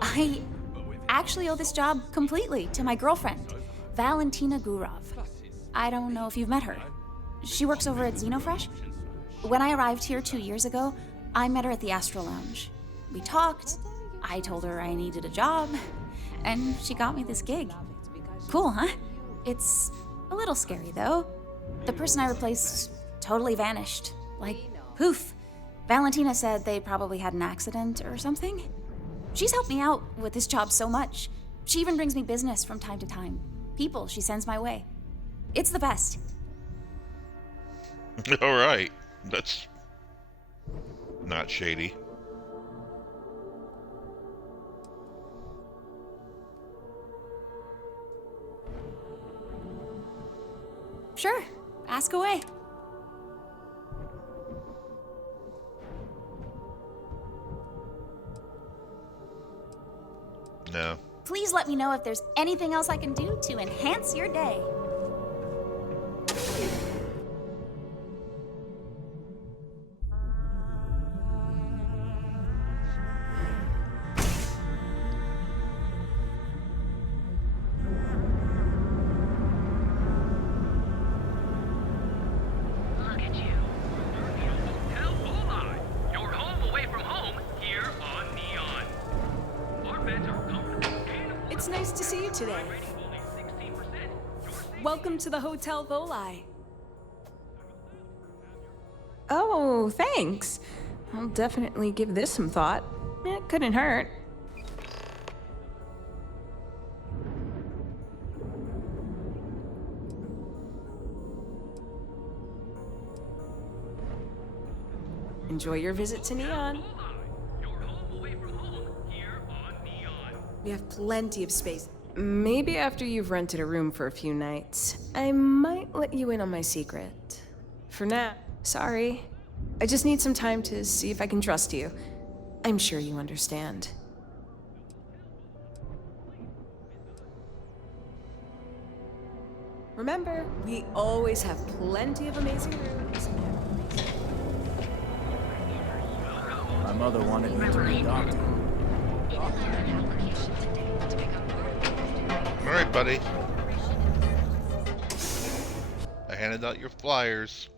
I actually owe this job completely to my girlfriend, Valentina Gurov. I don't know if you've met her. She works over at Xenofresh. When I arrived here 2 years ago, I met her at the Astro Lounge. We talked, I told her I needed a job, and she got me this gig. Cool, huh? It's a little scary, though. The person I replaced totally vanished. Like, poof. Valentina said they probably had an accident or something. She's helped me out with this job so much. She even brings me business from time to time. People she sends my way. It's the best. Alright. That's not shady. Sure. Ask away. No. Please let me know if there's anything else I can do to enhance your day. Look at you. Hotel Bullseye. You're home away from home here on Neon. Our beds are comfortable. It's nice to see you today. Welcome to the Hotel Volai. Oh, thanks. I'll definitely give this some thought. It couldn't hurt. Enjoy your visit to Neon. We have plenty of space. Maybe after you've rented a room for a few nights, I might let you in on my secret. For now, sorry. I just need some time to see if I can trust you. I'm sure you understand. Remember, we always have plenty of amazing rooms. My mother wanted me to be adopted. Alright, buddy. I handed out your flyers.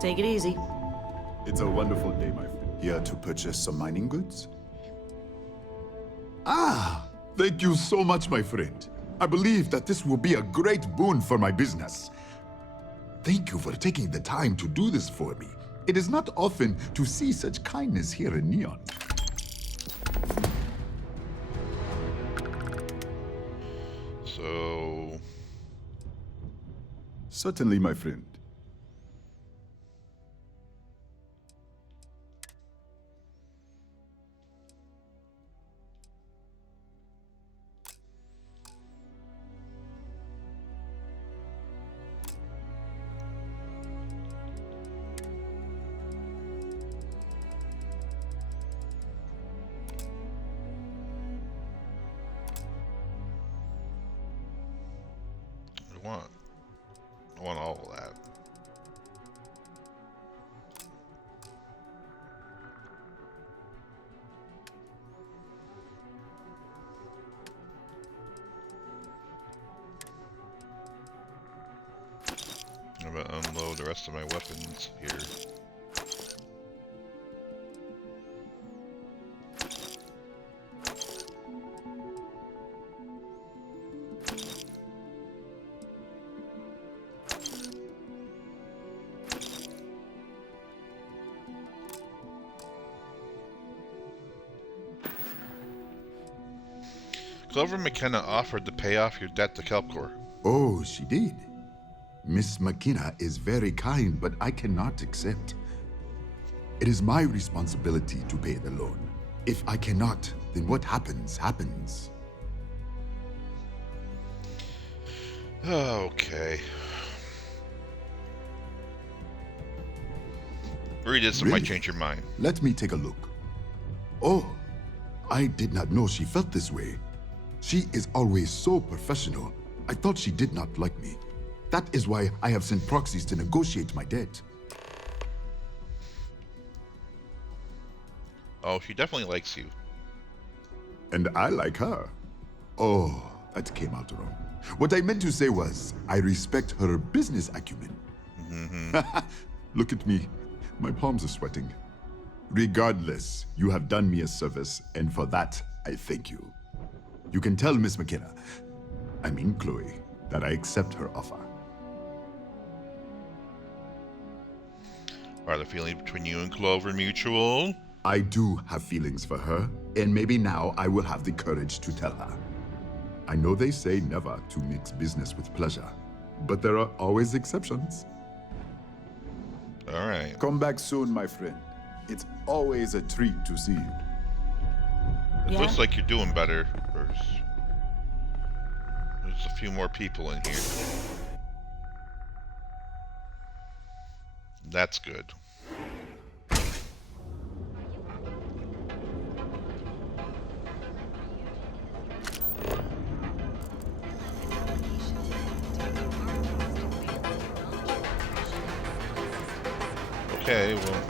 Take it easy. It's a wonderful day, my friend. Here to purchase some mining goods? Ah! Thank you so much, my friend. I believe that this will be a great boon for my business. Thank you for taking the time to do this for me. It is not often to see such kindness here in Neon. So... Certainly, my friend. I want all of that. I'm gonna unload the rest of my weapons here. Clover McKenna offered to pay off your debt to Kelpcore. Oh, she did? Miss McKenna is very kind, but I cannot accept. It is my responsibility to pay the loan. If I cannot, then what happens, happens. Okay. Read this and Really? might change your mind. Let me take a look. Oh, I did not know she felt this way. She is always so professional. I thought she did not like me. That is why I have sent proxies to negotiate my debt. Oh, she definitely likes you. And I like her. Oh, that came out wrong. What I meant to say was, I respect her business acumen. Look at me. My palms are sweating. Regardless, you have done me a service, and for that, I thank you. You can tell Miss McKenna, I mean Chloe, that I accept her offer. Are the feelings between you and Clover mutual? I do have feelings for her, and maybe now I will have the courage to tell her. I know they say never to mix business with pleasure, but there are always exceptions. All right. Come back soon, my friend. It's always a treat to see you. It looks like you're doing better. There's a few more people in here. That's good. Okay, well.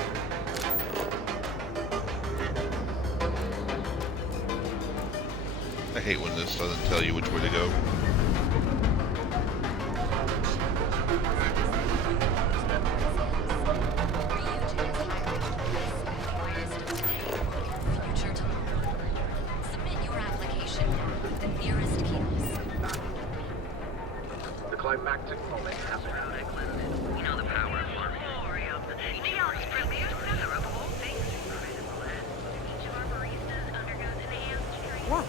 I hate when this doesn't tell you which way to go. Submit your application at the nearest kiosk. The climactic moment has arrived. You know the power of memoriam. DR's premier center of all things incredible. Each of our baristas undergoes enhanced training. What?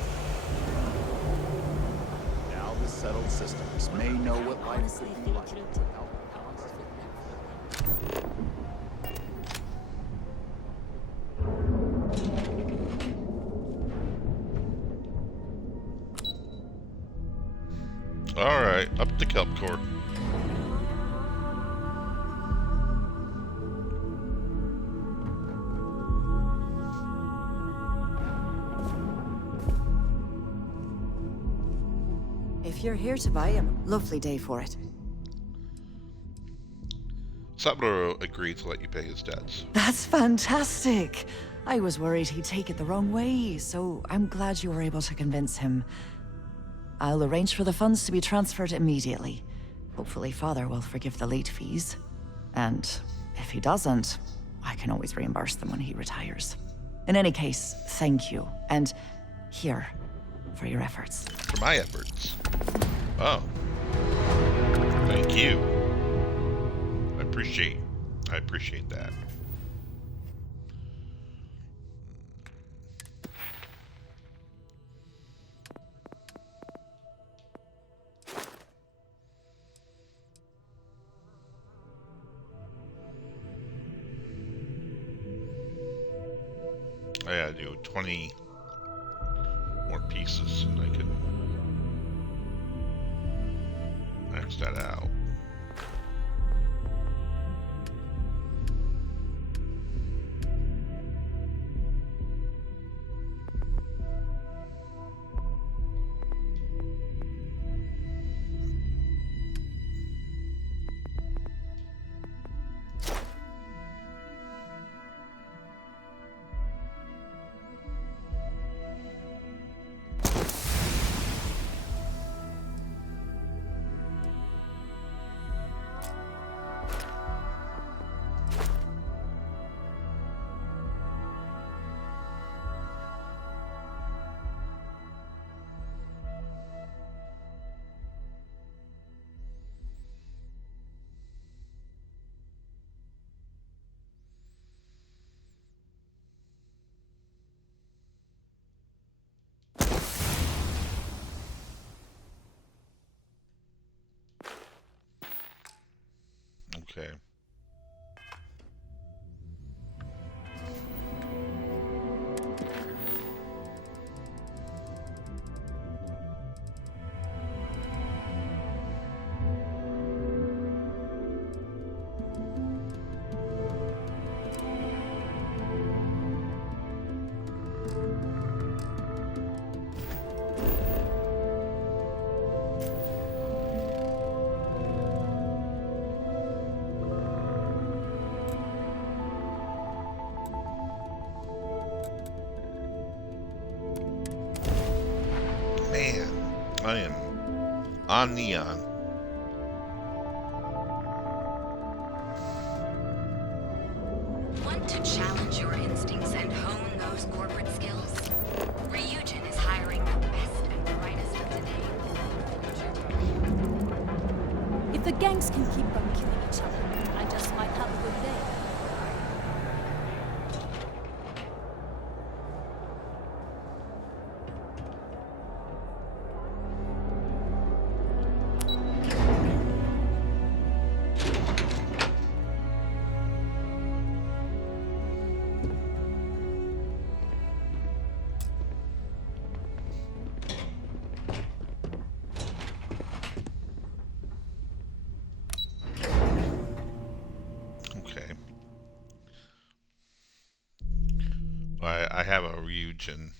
Now the settled systems may know what life would be like without All right, up to Kelp Core. If you're here to buy him, lovely day for it. Saburo agreed to let you pay his debts. That's fantastic. I was worried he'd take it the wrong way, so I'm glad you were able to convince him. I'll arrange for the funds to be transferred immediately. Hopefully Father will forgive the late fees. And if he doesn't, I can always reimburse them when he retires. In any case, thank you. And here, for your efforts. For my efforts. Oh. Thank you. I appreciate that. I gotta do 20 more pieces and I can max that out. Okay. Man, I am on Neon. Want to challenge your instincts and hone those corporate skills? Ryujin is hiring the best and brightest of today. If the gangs can keep on killing each other, I just might have a good day. Okay. I have a Ryujin,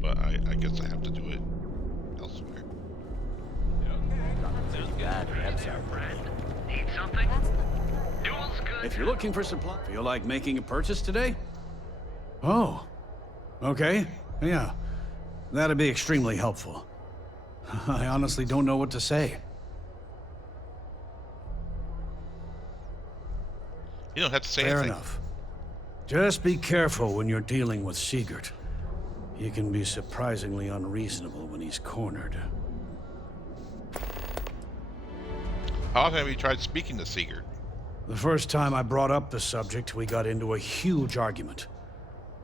but I guess I have to do it elsewhere. Need something? Duel's good. If you're looking for supply, feel like making a purchase today? Oh, okay. Yeah, that'd be extremely helpful. I honestly don't know what to say. You don't have to say Fair anything. enough. Just be careful when you're dealing with Sigurd. He can be surprisingly unreasonable when he's cornered. How often have you tried speaking to Sigurd? The first time I brought up the subject, we got into a huge argument.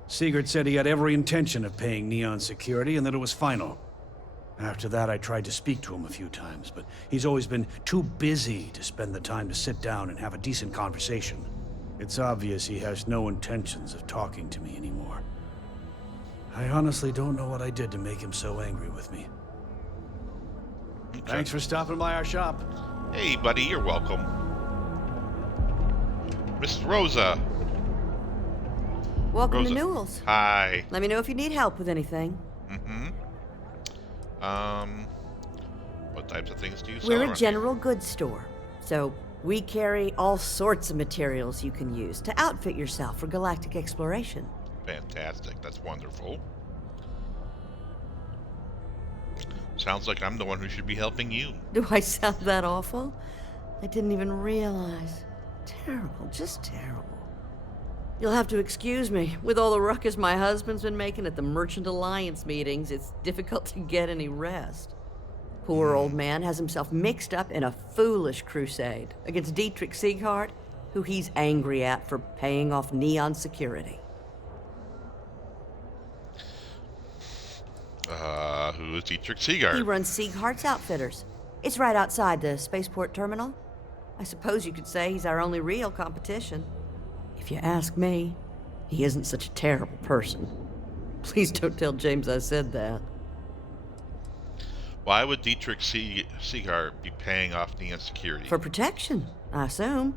Sigurd said he had every intention of paying Neon security and that it was final. After that, I tried to speak to him a few times, but he's always been too busy to spend the time to sit down and have a decent conversation. It's obvious he has no intentions of talking to me anymore. I honestly don't know what I did to make him so angry with me. Okay. Thanks for stopping by our shop. Hey, buddy, you're welcome. Miss Rosa. Welcome Rosa. to Newell's. Hi. Let me know if you need help with anything. What types of things do you sell We're a around general goods store, so we carry all sorts of materials you can use to outfit yourself for galactic exploration. here? Fantastic. That's wonderful. Sounds like I'm the one who should be helping you. Do I sound that awful? I didn't even realize. Terrible, just terrible. You'll have to excuse me. With all the ruckus my husband's been making at the Merchant Alliance meetings, it's difficult to get any rest. Poor old man has himself mixed up in a foolish crusade against Dietrich Sieghart, who he's angry at for paying off Neon security. Who is Dietrich Sieghart? He runs Sieghart's Outfitters. It's right outside the spaceport terminal. I suppose you could say he's our only real competition. If you ask me, he isn't such a terrible person. Please don't tell James I said that. Why would Dietrich Sieghart be paying off Neon security? For protection, I assume.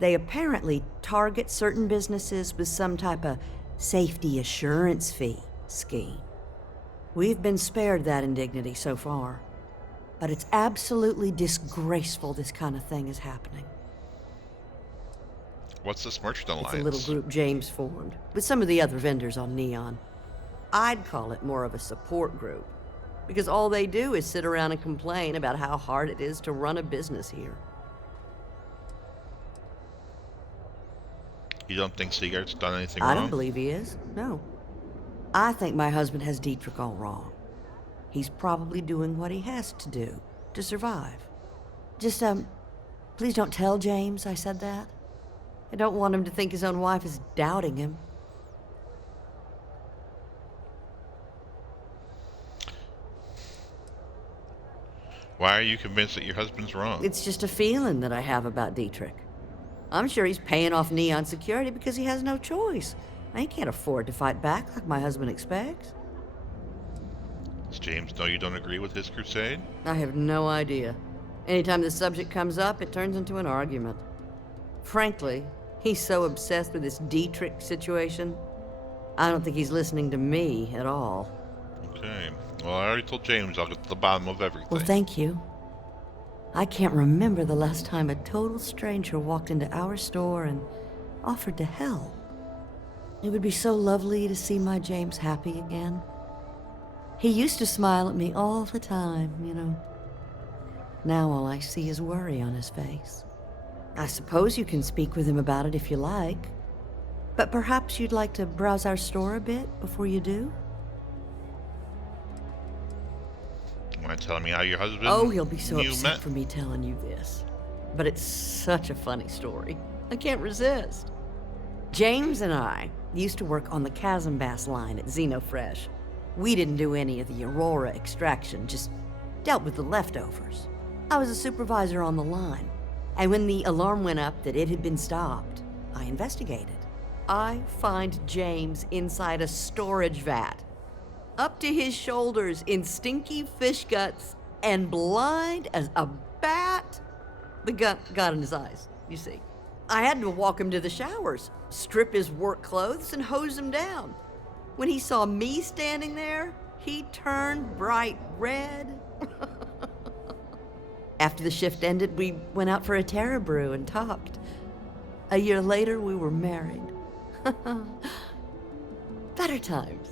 They apparently target certain businesses with some type of safety assurance fee scheme. We've been spared that indignity so far. But it's absolutely disgraceful this kind of thing is happening. What's this Merchant Alliance? It's a little group James formed, with some of the other vendors on Neon. I'd call it more of a support group, because all they do is sit around and complain about how hard it is to run a business here. You don't think Sieghart's done anything I wrong? don't believe he is, no. I think my husband has Dietrich all wrong. He's probably doing what he has to do to survive. Just, please don't tell James I said that. I don't want him to think his own wife is doubting him. Why are you convinced that your husband's wrong? It's just a feeling that I have about Dietrich. I'm sure he's paying off Neon security because he has no choice. I can't afford to fight back like my husband expects. Does James know you don't agree with his crusade? I have no idea. Anytime the subject comes up, it turns into an argument. Frankly, he's so obsessed with this Dietrich situation, I don't think he's listening to me at all. Okay. Well, I already told James I'll get to the bottom of everything. Well, thank you. I can't remember the last time a total stranger walked into our store and offered to help. It would be so lovely to see my James happy again. He used to smile at me all the time, you know. Now all I see is worry on his face. I suppose you can speak with him about it if you like. But perhaps you'd like to browse our store a bit before you do? Want to tell me how your husband... Oh, he'll be so you upset met? for me telling you this. But it's such a funny story. I can't resist. James and I used to work on the Chasm Bass line at Xenofresh. We didn't do any of the Aurora extraction, just dealt with the leftovers. I was a supervisor on the line, and when the alarm went up that it had been stopped, I investigated. I find James inside a storage vat, up to his shoulders in stinky fish guts and blind as a bat. The gut got in his eyes, you see. I had to walk him to the showers, strip his work clothes, and hose him down. When he saw me standing there, he turned bright red. After the shift ended, we went out for a Terra brew and talked. A year later, we were married. Better times.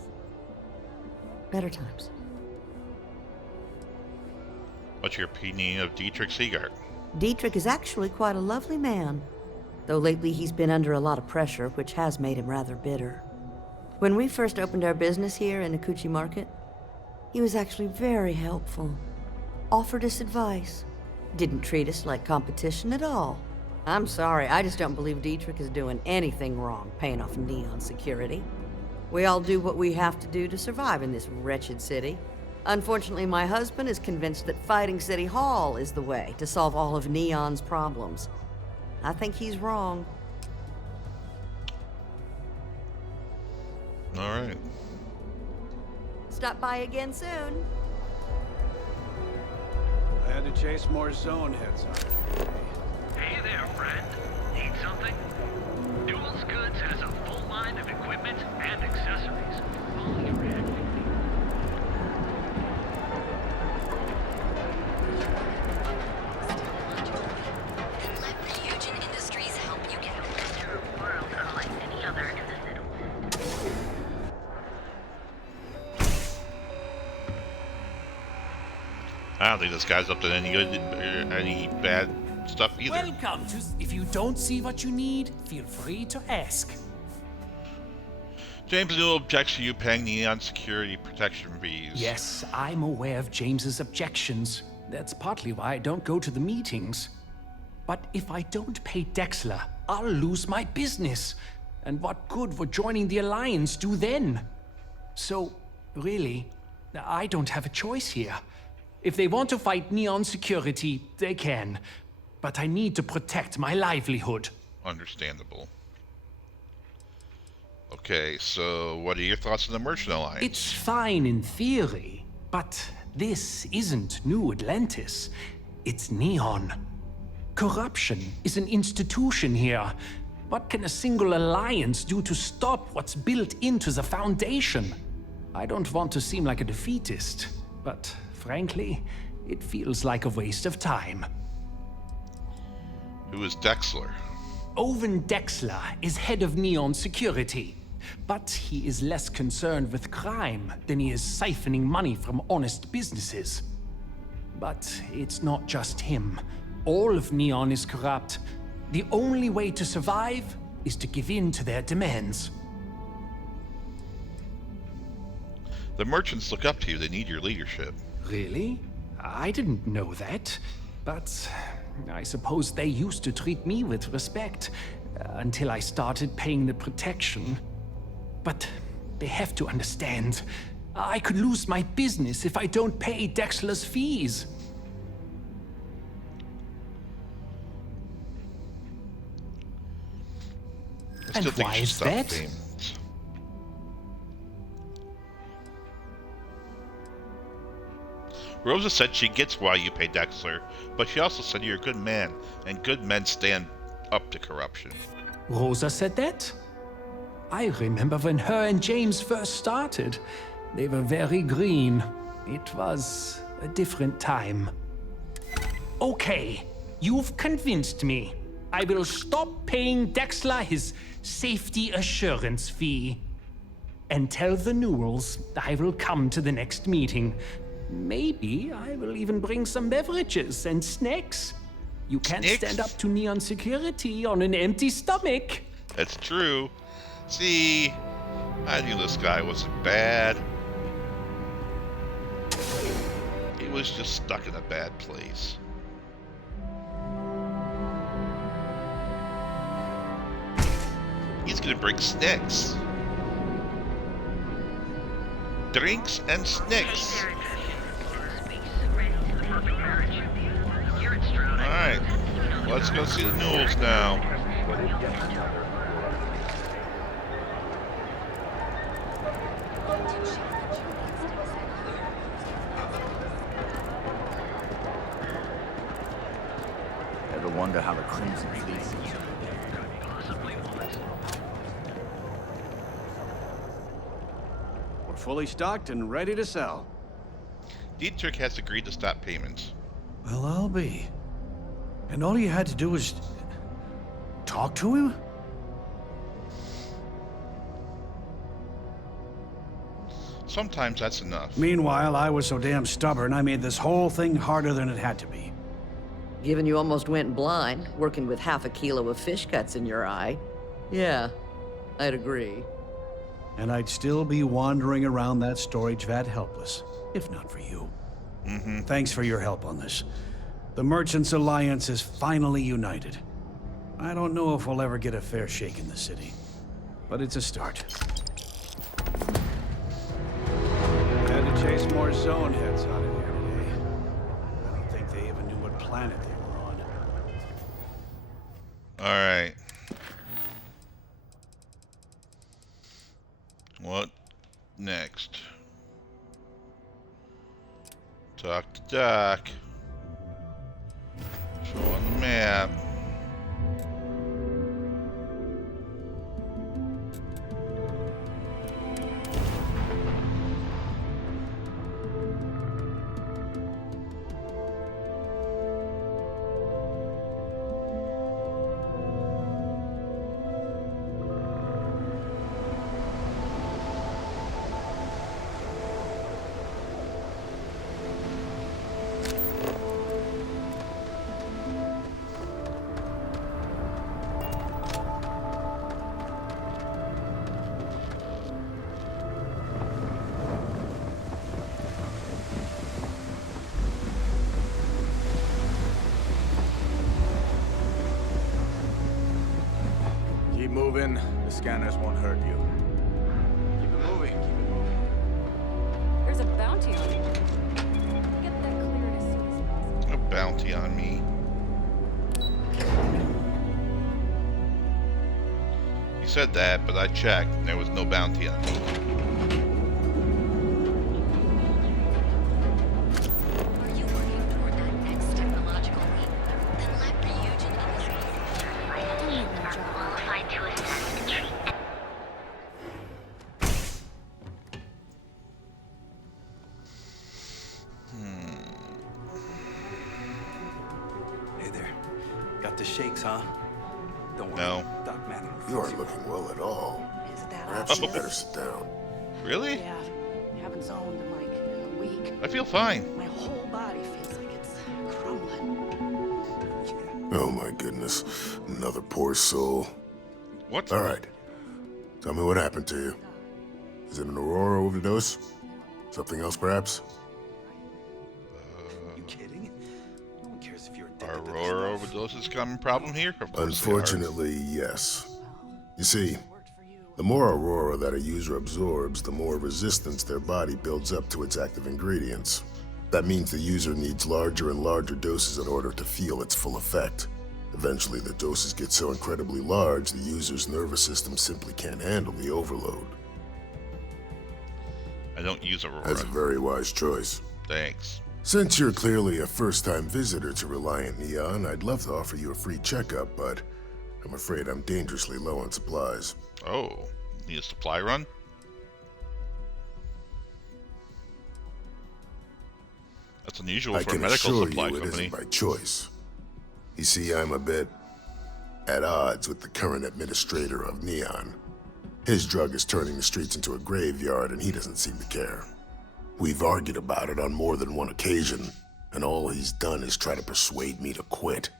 Better times. What's your opinion of Dietrich Seegart? Dietrich is actually quite a lovely man, though lately he's been under a lot of pressure, which has made him rather bitter. When we first opened our business here in Akuchi Market, he was actually very helpful. Offered us advice. Didn't treat us like competition at all. I'm sorry, I just don't believe Dietrich is doing anything wrong paying off Neon security. We all do what we have to do to survive in this wretched city. Unfortunately, my husband is convinced that fighting City Hall is the way to solve all of Neon's problems. I think he's wrong. All right. Stop by again soon. I had to chase more zone heads on. Hey there, friend. Need something? Duels Goods has a full line of equipment and accessories. Follow your reactivity. Let Ryujin Industries help you get a world unlike any other in the Middle. I don't think this guy's up to any good, any bad stuff either. Welcome to... If you don't see what you need, feel free to ask. James Newell objects to you paying Neon security protection fees. Yes, I'm aware of James's objections. That's partly why I don't go to the meetings. But if I don't pay Dexler, I'll lose my business. And what good would joining the Alliance do then? So, really, I don't have a choice here. If they want to fight Neon security, they can. But I need to protect my livelihood. Understandable. Okay, so what are your thoughts on the Merchant Alliance? It's fine in theory, but this isn't New Atlantis. It's Neon. Corruption is an institution here. What can a single alliance do to stop what's built into the foundation? I don't want to seem like a defeatist, but frankly, it feels like a waste of time. Who is Dexler? Owen Dexler is head of Neon Security, but he is less concerned with crime than he is siphoning money from honest businesses. But it's not just him. All of Neon is corrupt. The only way to survive is to give in to their demands. The merchants look up to you. They need your leadership. Really? I didn't know that. But I suppose they used to treat me with respect until I started paying the protection. But they have to understand. I could lose my business if I don't pay Dexler's fees. I still And think why you should is stop that? payments. Rosa said she gets why you pay Dexler, but she also said you're a good man, and good men stand up to corruption. Rosa said that? I remember when her and James first started. They were very green. It was a different time. Okay, you've convinced me. I will stop paying Dexler his safety assurance fee. And tell the Newells I will come to the next meeting. Maybe I will even bring some beverages and snacks. You can't stand up to Neon security on an empty stomach. That's true. See, I knew this guy wasn't bad. He was just stuck in a bad place. He's gonna bring snacks. Drinks and snacks. Alright, let's go see the Newells now. Ever wonder how the Crimson Fleet... We're fully stocked and ready to sell. Dietrich has agreed to stop payments. Well, I'll be. And all you had to do was... talk to him? Sometimes that's enough. Meanwhile, I was so damn stubborn, I made this whole thing harder than it had to be. Given you almost went blind, working with half a kilo of fish guts in your eye. Yeah, I'd agree. And I'd still be wandering around that storage vat helpless, if not for you. Thanks for your help on this. The Merchants Alliance is finally united. I don't know if we'll ever get a fair shake in the city, but it's a start. I had to chase more zone heads out of here today. I don't think they even knew what planet they were on. Alright. What next? Talk to Doc. Show on the map. Keep moving. The scanners won't hurt you. Keep it moving. Keep it moving. There's a bounty on you. Get that cleared as soon as possible. A bounty on me. You said that, but I checked and there was no bounty on me. Are you working toward that next technological leap? Then let Ryujin in this meeting. Are qualified to assess and treat. Hey there. Got the shakes, huh? Don't worry. No. Doc Manning. You aren't looking well at all. Is that Perhaps you better sit down. Really? Yeah, haven't zoned in like a week. I feel fine. My whole body feels like it's crumbling. Oh my goodness. Another poor soul. What? All right. Tell me what happened to you. Is it an Aurora overdose? Something else, perhaps? You kidding? No one cares if you're addicted to Aurora this stuff. overdose is a common problem here? Of course they are. Unfortunately, yes. You see, the more Aurora that a user absorbs, the more resistance their body builds up to its active ingredients. That means the user needs larger and larger doses in order to feel its full effect. Eventually, the doses get so incredibly large, the user's nervous system simply can't handle the overload. I don't use Aurora. That's a very wise choice. Thanks. Since you're clearly a first-time visitor to Reliant Neon, I'd love to offer you a free checkup, but I'm afraid I'm dangerously low on supplies. Oh, need a supply run? That's unusual for a medical supply I can assure you it company. isn't by choice. You see, I'm a bit at odds with the current administrator of Neon. His drug is turning the streets into a graveyard, and he doesn't seem to care. We've argued about it on more than one occasion, and all he's done is try to persuade me to quit.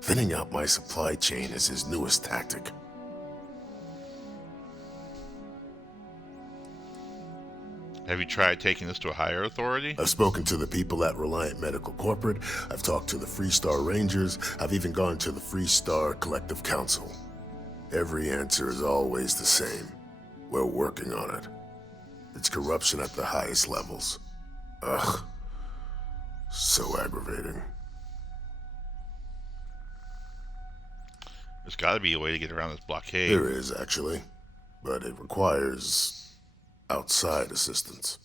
Thinning out my supply chain is his newest tactic. Have you tried taking this to a higher authority? I've spoken to the people at Reliant Medical Corporate, I've talked to the Freestar Rangers, I've even gone to the Freestar Collective Council. Every answer is always the same. We're working on it. It's corruption at the highest levels. Ugh. So aggravating. There's got to be a way to get around this blockade. There is, actually. But it requires outside assistance.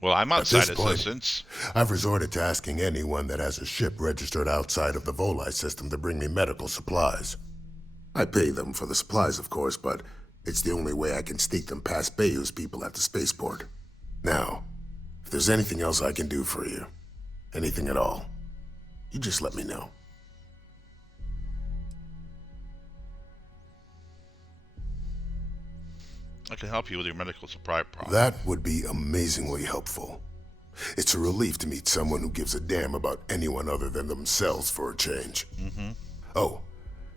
Well, I'm At outside this point, assistance. I've resorted to asking anyone that has a ship registered outside of the Volai system to bring me medical supplies. I pay them for the supplies, of course, but it's the only way I can sneak them past Bayou's people at the spaceport. Now, if there's anything else I can do for you, anything at all, you just let me know. I can help you with your medical supply problem. That would be amazingly helpful. It's a relief to meet someone who gives a damn about anyone other than themselves for a change. Mm-hmm. Oh,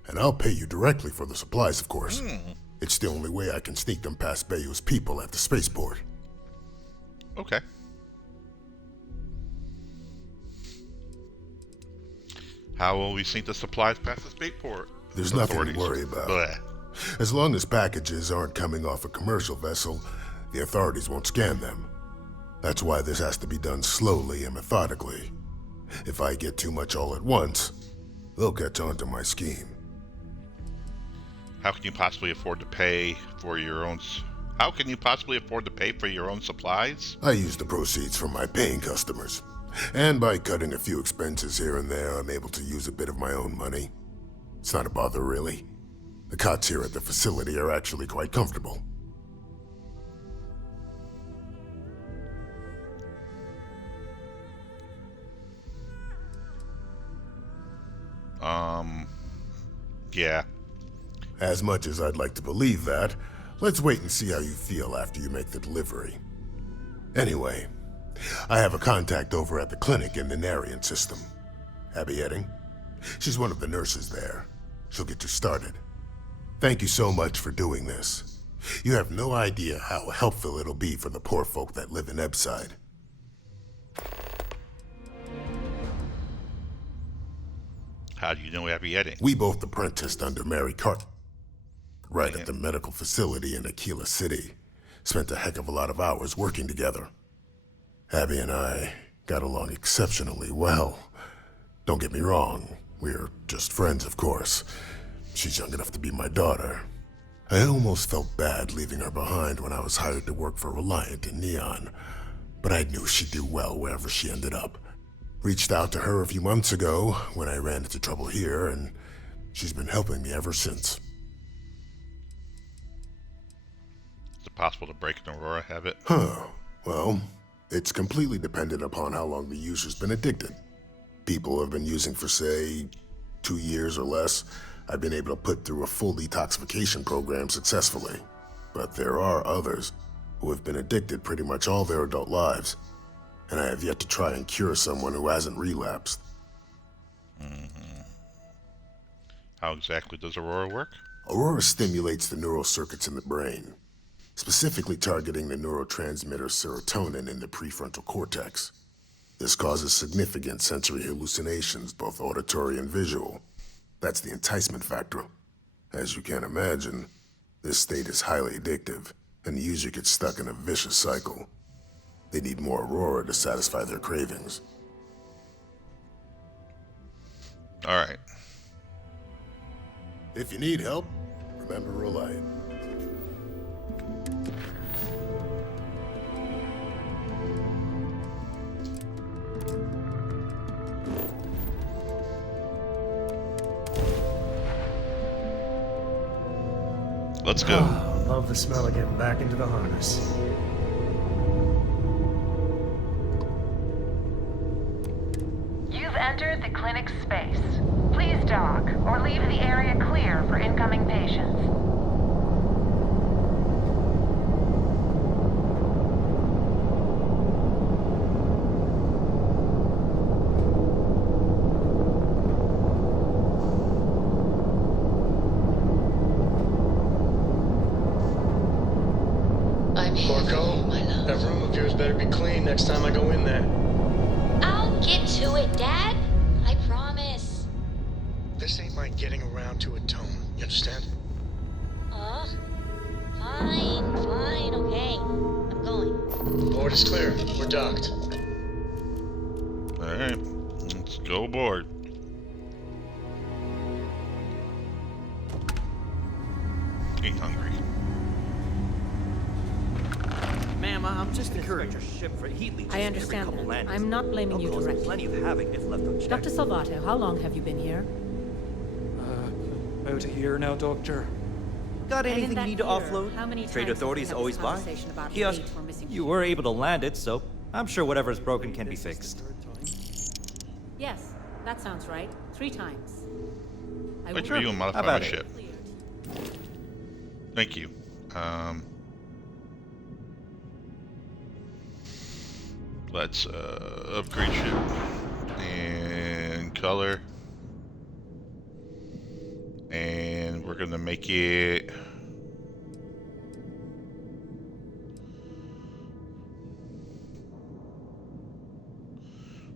and I'll pay you directly for the supplies, of course. Mm. It's the only way I can sneak them past Bayou's people at the spaceport. Okay. How will we sneak the supplies past the spaceport? There's nothing to worry about. Bleh. As long as packages aren't coming off a commercial vessel, the authorities won't scan them. That's why this has to be done slowly and methodically. If I get too much all at once, they'll catch on to my scheme. How can you possibly afford to pay for your own? How can you possibly afford to pay for your own supplies? I use the proceeds from my paying customers. And by cutting a few expenses here and there, I'm able to use a bit of my own money. It's not a bother, really. The cots here at the facility are actually quite comfortable. Yeah. As much as I'd like to believe that, let's wait and see how you feel after you make the delivery. Anyway, I have a contact over at the clinic in the Narian system. Abby Edding. She's one of the nurses there. She'll get you started. Thank you so much for doing this. You have no idea how helpful it'll be for the poor folk that live in Ebside. How do you know Abby Edding? We both apprenticed under Mary Cart. Right at the medical facility in Aquila City. Spent a heck of a lot of hours working together. Abby and I got along exceptionally well. Don't get me wrong, we're just friends, of course. She's young enough to be my daughter. I almost felt bad leaving her behind when I was hired to work for Reliant in Neon, but I knew she'd do well wherever she ended up. Reached out to her a few months ago when I ran into trouble here, and she's been helping me ever since. Is it possible to break an Aurora habit? Well, it's completely dependent upon how long the user's been addicted. People have been using for, say, 2 years or less. I've been able to put through a full detoxification program successfully. But there are others who have been addicted pretty much all their adult lives, and I have yet to try and cure someone who hasn't relapsed. Mm-hmm. How exactly does Aurora work? Aurora stimulates the neural circuits in the brain, specifically targeting the neurotransmitter serotonin in the prefrontal cortex. This causes significant sensory hallucinations, both auditory and visual. That's the enticement factor. As you can imagine, this state is highly addictive, and the user gets stuck in a vicious cycle. They need more Aurora to satisfy their cravings. Alright. If you need help, remember Reliant. Let's go. Love the smell of getting back into the harness. You've entered the clinic space. Please dock, or leave the area clear for incoming patients. Porco, that room of yours better be clean next time I go in there. I'll get to it, Dad. I promise. This ain't my getting around to a tone, you understand? Fine, okay. I'm going. Board is clear. We're docked. Alright, let's go aboard. Ain't hungry. Ma'am, I'm just encouraging your ship for heat leeches I understand every couple that. landings. I'm not blaming you They'll cause directly. plenty of havoc if left unchecked. Dr. Salvato, how long have you been here? About a year now, Doctor. Got And in anything that you need to year, offload? how many Trade times authorities have we always had buy. this conversation about Kiosk, eight or missing you were able to land it, so I'm sure whatever's broken can be fixed. Yes, that sounds right. 3 times. I'd like to review and modify my ship. Thank you. Let's upgrade ship and color, and we're gonna make it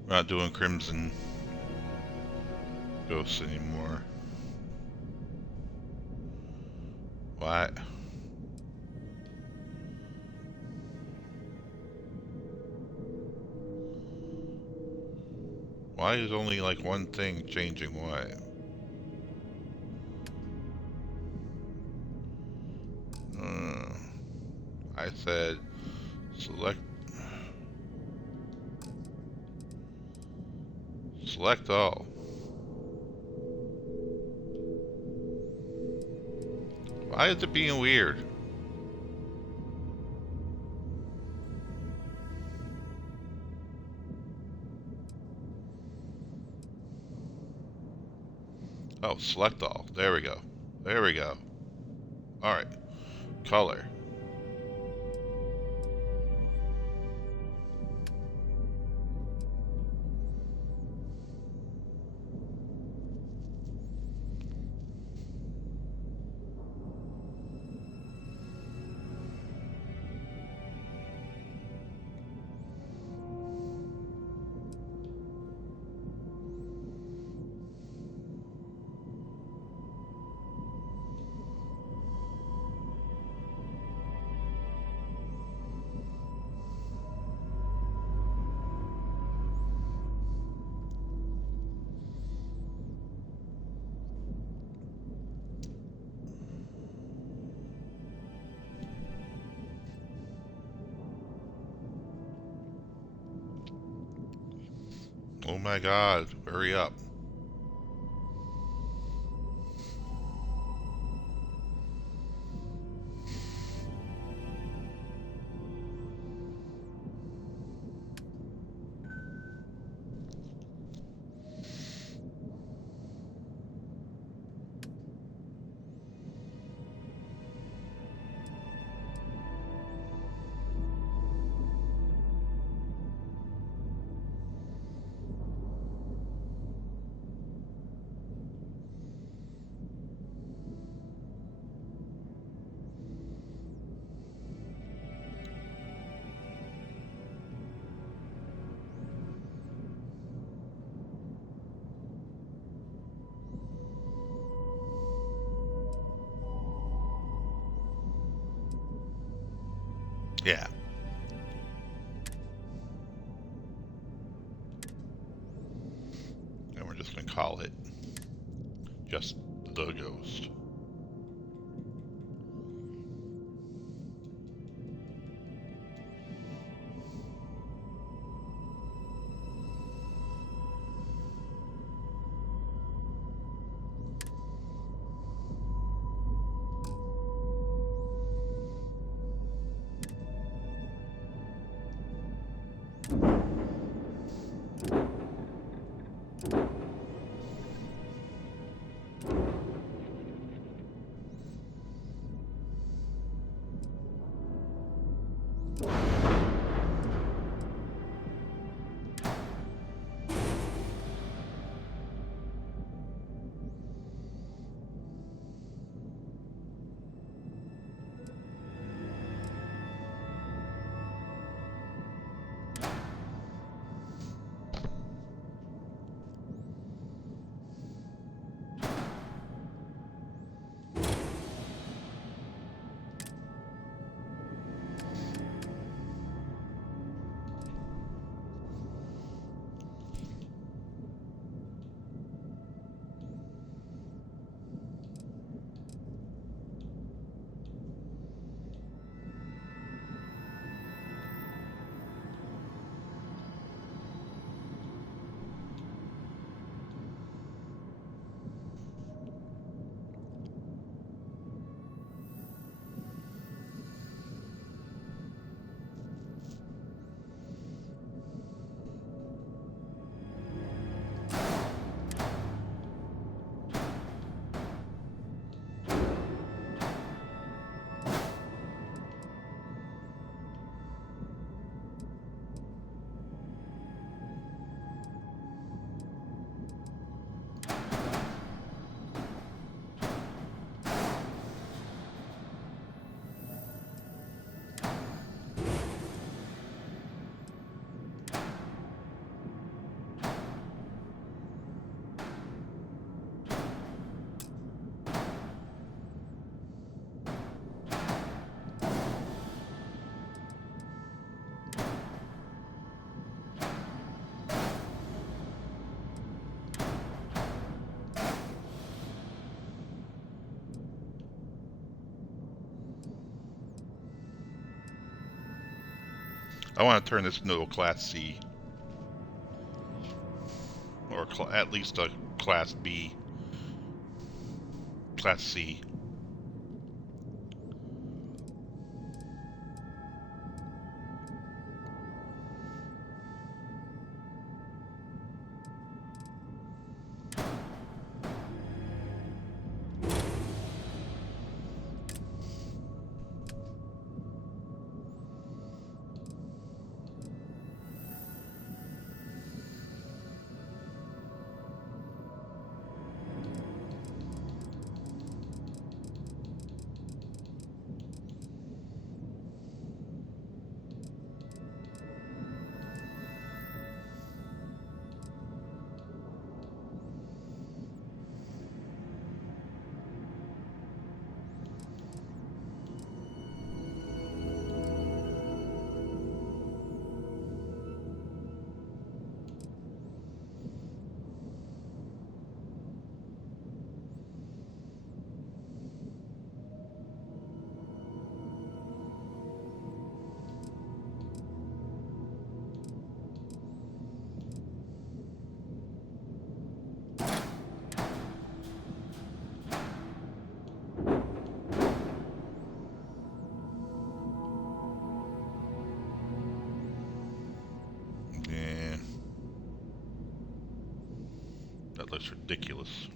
we're not doing Crimson Ghosts anymore. What? Why is only like one thing changing what? I said select all. Why is it being weird? Oh, select all. There we go. There we go. Alright. Color. Oh my god, hurry up. Yeah. And we're just gonna call it just the the ghost. I want to turn this into a Class C. Or at least a Class B. Class C. Yeah. That looks ridiculous.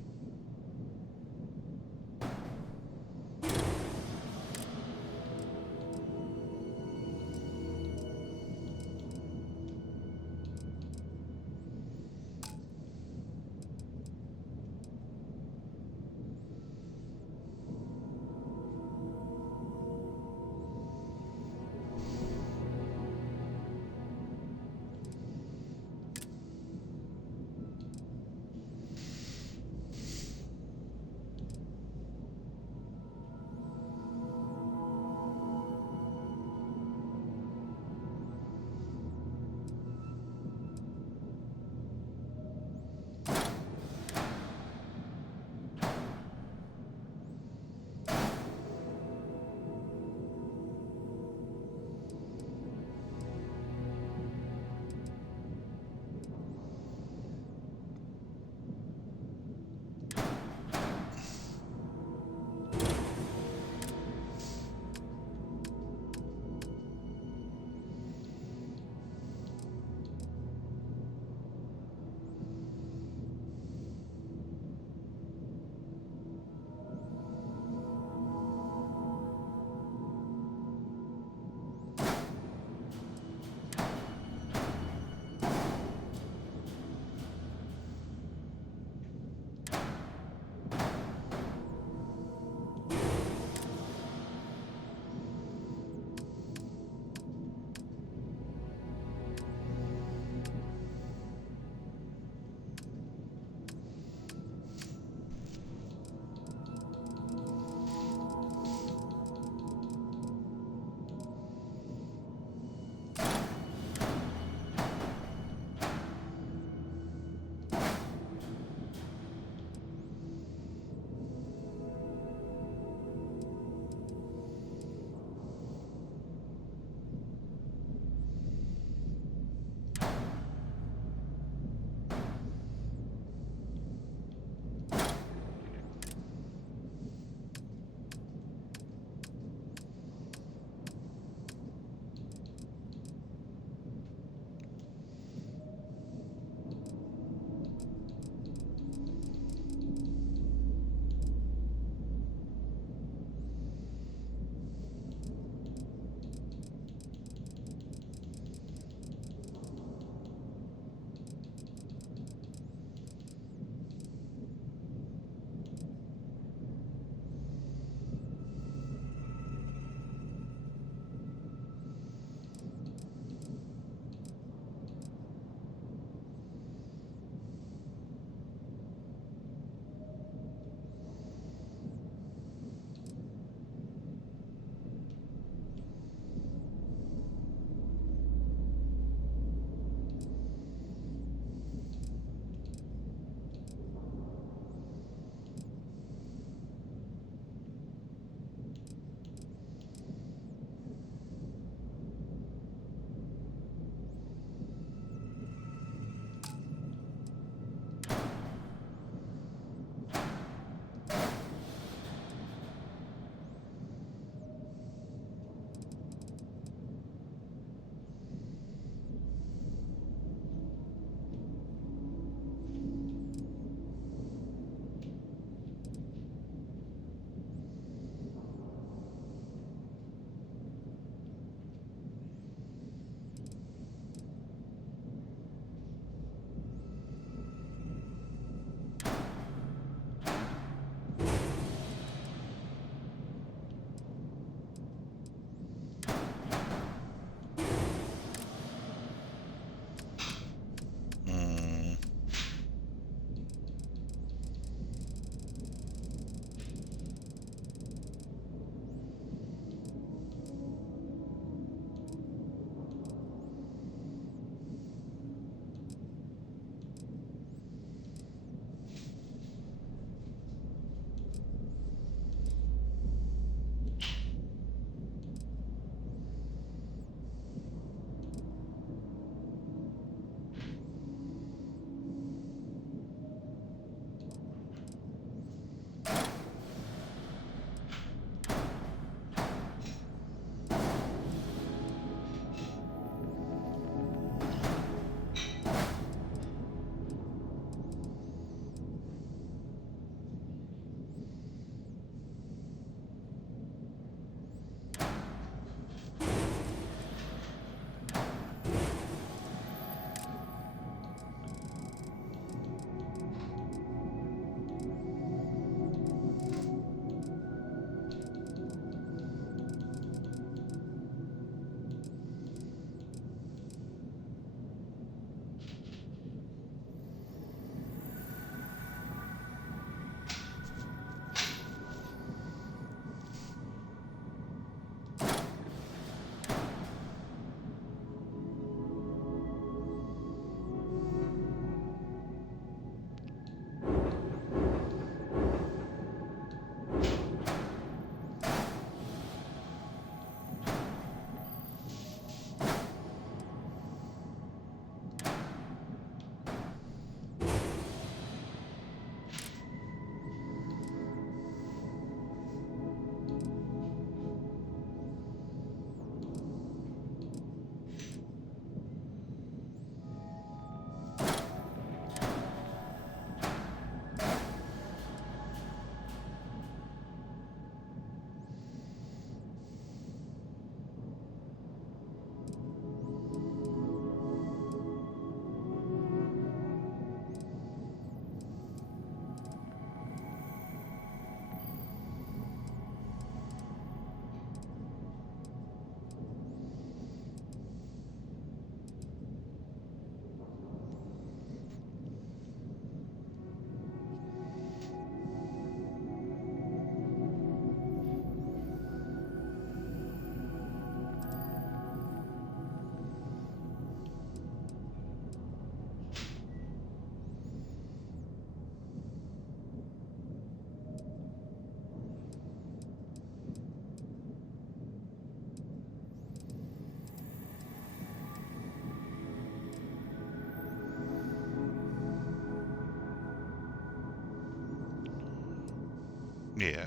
Yeah,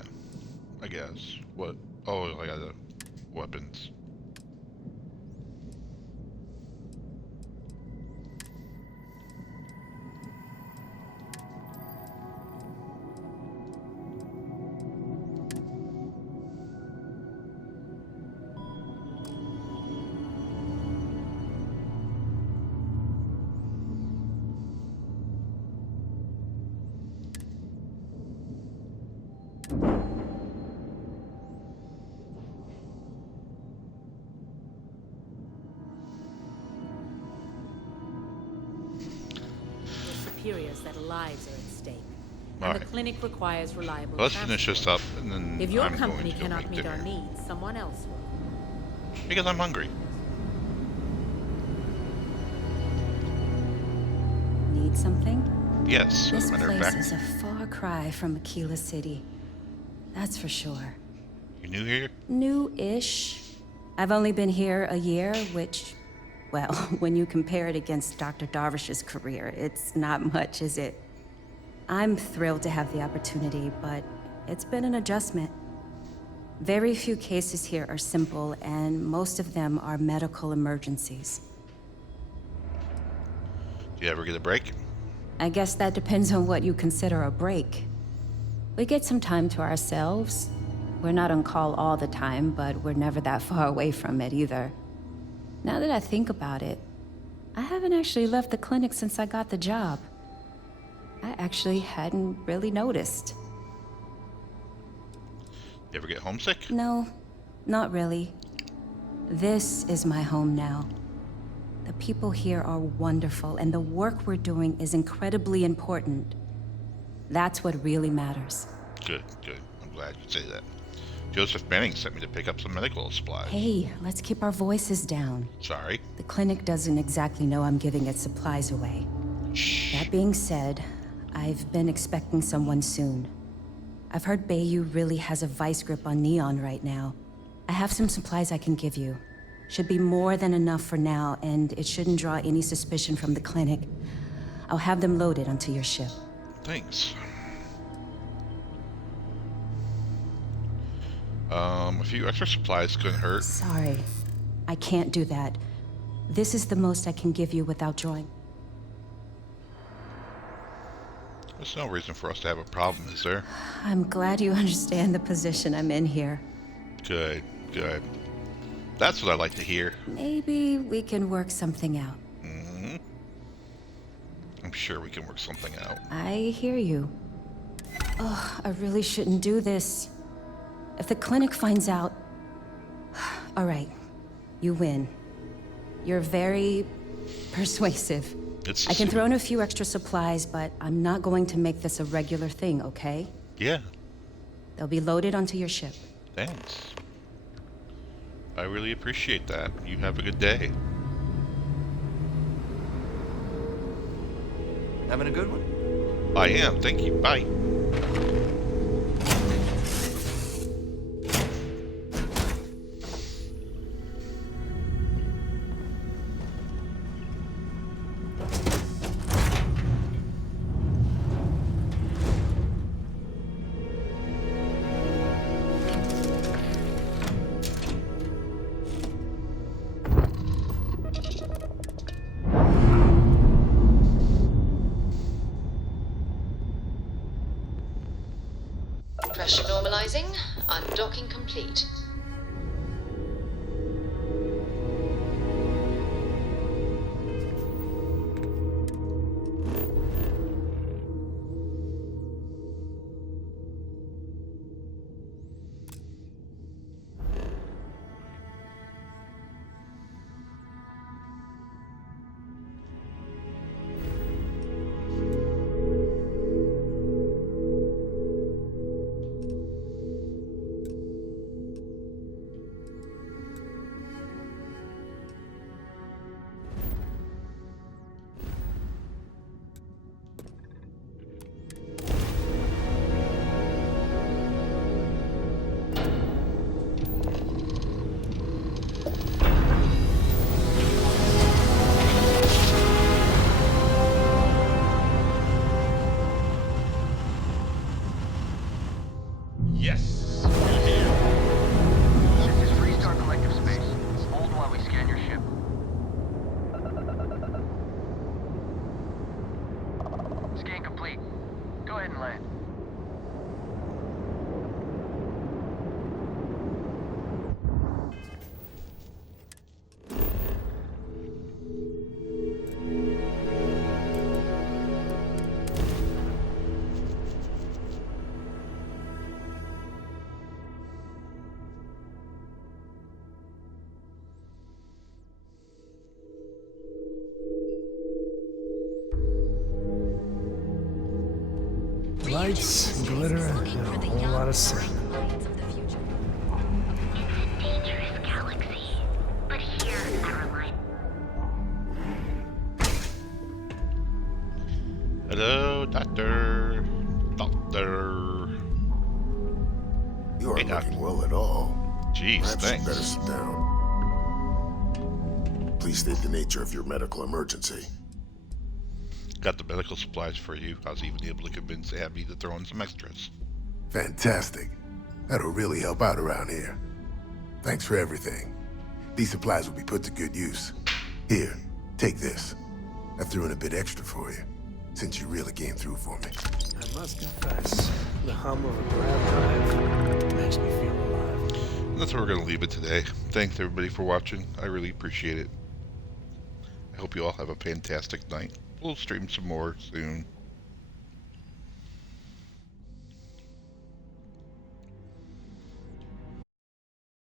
I guess. What? Oh, I got the weapons. Superiors that lives are at stake. All And the right. clinic requires reliable Let's finish this up, and then If your I'm going company to go cannot make meet dinner. our needs, someone else will. Because I'm hungry. Need something? Yes, as This a matter of place fact. is a far cry from Aquila City. That's for sure. You new here? New-ish. I've only been here a year, which, well, when you compare it against Dr. Darvish's career, it's not much, is it? I'm thrilled to have the opportunity, but it's been an adjustment. Very few cases here are simple, and most of them are medical emergencies. Do you ever get a break? I guess that depends on what you consider a break. We get some time to ourselves. We're not on call all the time, but we're never that far away from it either. Now that I think about it, I haven't actually left the clinic since I got the job. I actually hadn't really noticed. You ever get homesick? No, not really. This is my home now. The people here are wonderful, and the work we're doing is incredibly important. That's what really matters. Good, good. I'm glad you say that. Joseph Manning sent me to pick up some medical supplies. Hey, let's keep our voices down. Sorry. The clinic doesn't exactly know I'm giving its supplies away. Shh. That being said, I've been expecting someone soon. I've heard Bayou really has a vice grip on Neon right now. I have some supplies I can give you. Should be more than enough for now, and it shouldn't draw any suspicion from the clinic. I'll have them loaded onto your ship. Thanks. A few extra supplies couldn't hurt. Sorry, I can't do that. This is the most I can give you without drawing. There's no reason for us to have a problem, is there? I'm glad you understand the position I'm in here. Good, good. That's what I like to hear. Maybe we can work something out. Mm-hmm. I'm sure we can work something out. I hear you. Oh, I really shouldn't do this. If the clinic finds out... All right, you win. You're very persuasive. I can throw in a few extra supplies, but I'm not going to make this a regular thing, okay? Yeah. They'll be loaded onto your ship. Thanks. I really appreciate that. You have a good day. Having a good one? I am. Thank you. Bye. Pressure normalizing. Undocking complete. lights, glitter, and a whole lot of sun. Dangerous galaxy. But here at our line. Hello, Doctor. You aren't looking well at all. Jeez, Perhaps thanks. you better sit down. Please state the nature of your medical emergency. Got the medical supplies for you. I was even able to convince Abby to throw in some extras. Fantastic. That'll really help out around here. Thanks for everything. These supplies will be put to good use. Here, take this. I threw in a bit extra for you, since you really came through for me. I must confess, the hum of a grab drive makes me feel alive. And that's where we're going to leave it today. Thanks everybody for watching. I really appreciate it. I hope you all have a fantastic night. We'll stream some more soon.